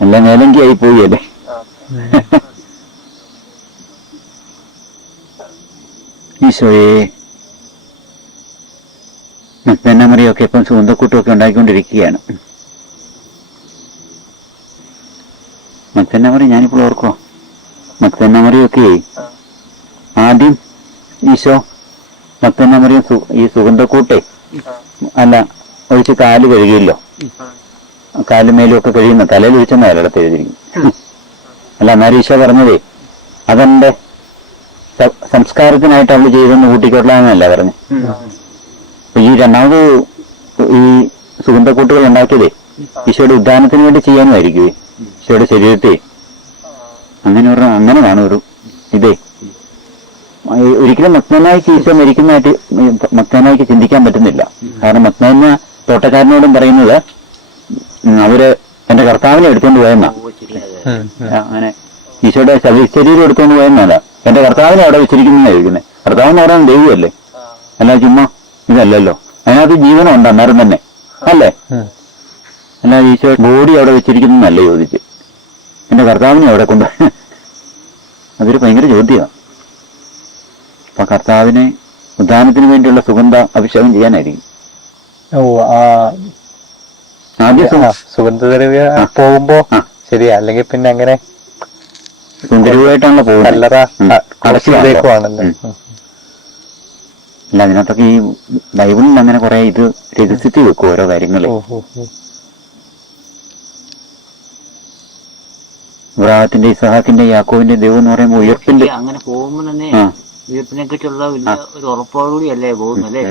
എല്ലാം മേലങ്കിയായി പോവുകയല്ലേ. ഈശോയെ, മക്ദന്നമറിയൊക്കെ ഇപ്പം സുഗന്ധക്കൂട്ടുമൊക്കെ ഉണ്ടാക്കിക്കൊണ്ടിരിക്കുകയാണ്. മക്ദന്നമറി ഞാനിപ്പോൾ ഓർക്കോ, മക്ദന്നമറിയൊക്കെ ആദ്യം ഈശോ മക്ദന്നമറിയും ഈ സുഗന്ധക്കൂട്ടെ ഒഴിച്ച് കാല് കഴുകിയല്ലോ. കാലുമേലും ഒക്കെ കഴിയുന്ന തലയിൽ ഒഴിച്ചെന്നാ ഒരിടത്ത് എഴുതിയിരിക്കും. എന്നാലും ഈശോ പറഞ്ഞതേ അതെന്റെ സംസ്കാരത്തിനായിട്ട് അവള് ചെയ്തെന്ന് കൂട്ടിക്കൊള്ളാന്നല്ല പറഞ്ഞു. ഈ രണ്ടാമത് ഈ സുഗന്ധക്കൂട്ടുകൾ ഉണ്ടാക്കിയതേ ഈശോയുടെ ഉദ്ധാനത്തിന് വേണ്ടി ചെയ്യാനുമായിരിക്കും. ഈശോയുടെ ശരീരത്തെ അങ്ങനെ കാണും ഒരു ഇതേ. ഒരിക്കലും മക്ദന്നായിക്ക് ഈശോ മരിക്കുന്നതായിട്ട് മക്ദന്നായിക്ക് ചിന്തിക്കാൻ പറ്റുന്നില്ല. കാരണം മക്ദന്ന തോട്ടക്കാരനോടും പറയുന്നത് അവര് എന്റെ കർത്താവിനെ എടുത്തുകൊണ്ട് പോയെന്നാ. അങ്ങനെ ഈശോയുടെ ശരീരം എടുത്തുകൊണ്ട് പോയെന്നല്ല, എന്റെ കർത്താവിനെ അവിടെ വെച്ചിരിക്കുന്ന എഴുതുന്നത്. കർത്താവെന്ന് പറയാൻ ദൈവമല്ലേ, അല്ല ചുമ്മാ ഇതല്ലല്ലോ. അതിനകത്ത് ജീവനുണ്ട് അന്നേരം തന്നെ അല്ലേ. അല്ല ഈശോ ബോഡി അവിടെ വെച്ചിരിക്കുന്നല്ലേ ചോദിച്ച്, എന്റെ കർത്താവിനെ അവിടെ കൊണ്ട്. അതൊരു ഭയങ്കര ചോദ്യമാണ്. അപ്പൊ കർത്താവിനെ ഉദ്ധാനത്തിന് വേണ്ടിയുള്ള സുഗന്ധ അഭിഷേകം ചെയ്യാനായിരിക്കും. ആദ്യം സുഗന്ധദ്രവ്യ പോകുമ്പോ ശരിയാ, അല്ലെങ്കിൽ പിന്നെ അങ്ങനെ സുന്ദരമായിട്ടാണല്ലോ പോകുന്നത്. അടച്ചിട്ടേക്കുവാണല്ലോ. അല്ല അതിനകത്തൊക്കെ ഈ ബൈബിളിൽ അങ്ങനെ കുറെ ഇത് രഹസ്യത്തിൽ വെക്കും ഓരോ കാര്യങ്ങള്. ഇബ്രാഹത്തിന്റെ ഇസഹാക്കിന്റെ യാക്കോബിന്റെ ദൈവം എന്ന് പറയുമ്പോൾ ഉയർപ്പിന്റെ അങ്ങനെ പോകുമ്പോൾ തന്നെ ഉയർപ്പിനെ കുറിച്ചുള്ള വലിയ ഒരു ഉറപ്പോടുകൂടിയല്ലേ പോകുന്നല്ലേ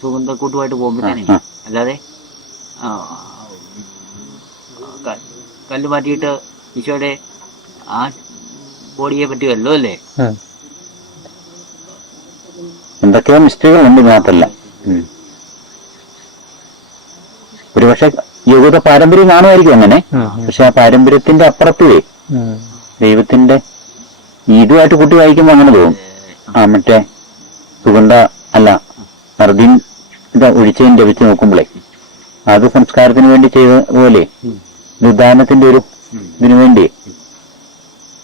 സുഗന്ധക്കൂട്ടുമായിട്ട് പോകുമ്പോഴത്തേനെ. അല്ലാതെ കല്ല് മാറ്റിയിട്ട് ഈശോയുടെ ആ ബോഡിയെ പറ്റുമല്ലോ അല്ലേ. എന്തൊക്കെയോ മിസ്റ്റേക്കുകളുണ്ട് ഇതിനകത്തല്ല. ഒരുപക്ഷെ യഹൂദ പാരമ്പര്യം കാണുമായിരിക്കും അങ്ങനെ. പക്ഷെ ആ പാരമ്പര്യത്തിന്റെ അപ്പുറത്തേ ദൈവത്തിന്റെ ഇതുമായിട്ട് കൂട്ടി വായിക്കുമ്പോ അങ്ങനെ തോന്നും. മറ്റേ സുഗന്ധ അല്ല മർദ്ദിൻ ഇത് ഒഴിച്ചതിന്റെ വെച്ച് നോക്കുമ്പോഴേ അത് സംസ്കാരത്തിന് വേണ്ടി ചെയ്ത പോലെ നിദാനത്തിന്റെ ഒരു ഇതിനു വേണ്ടി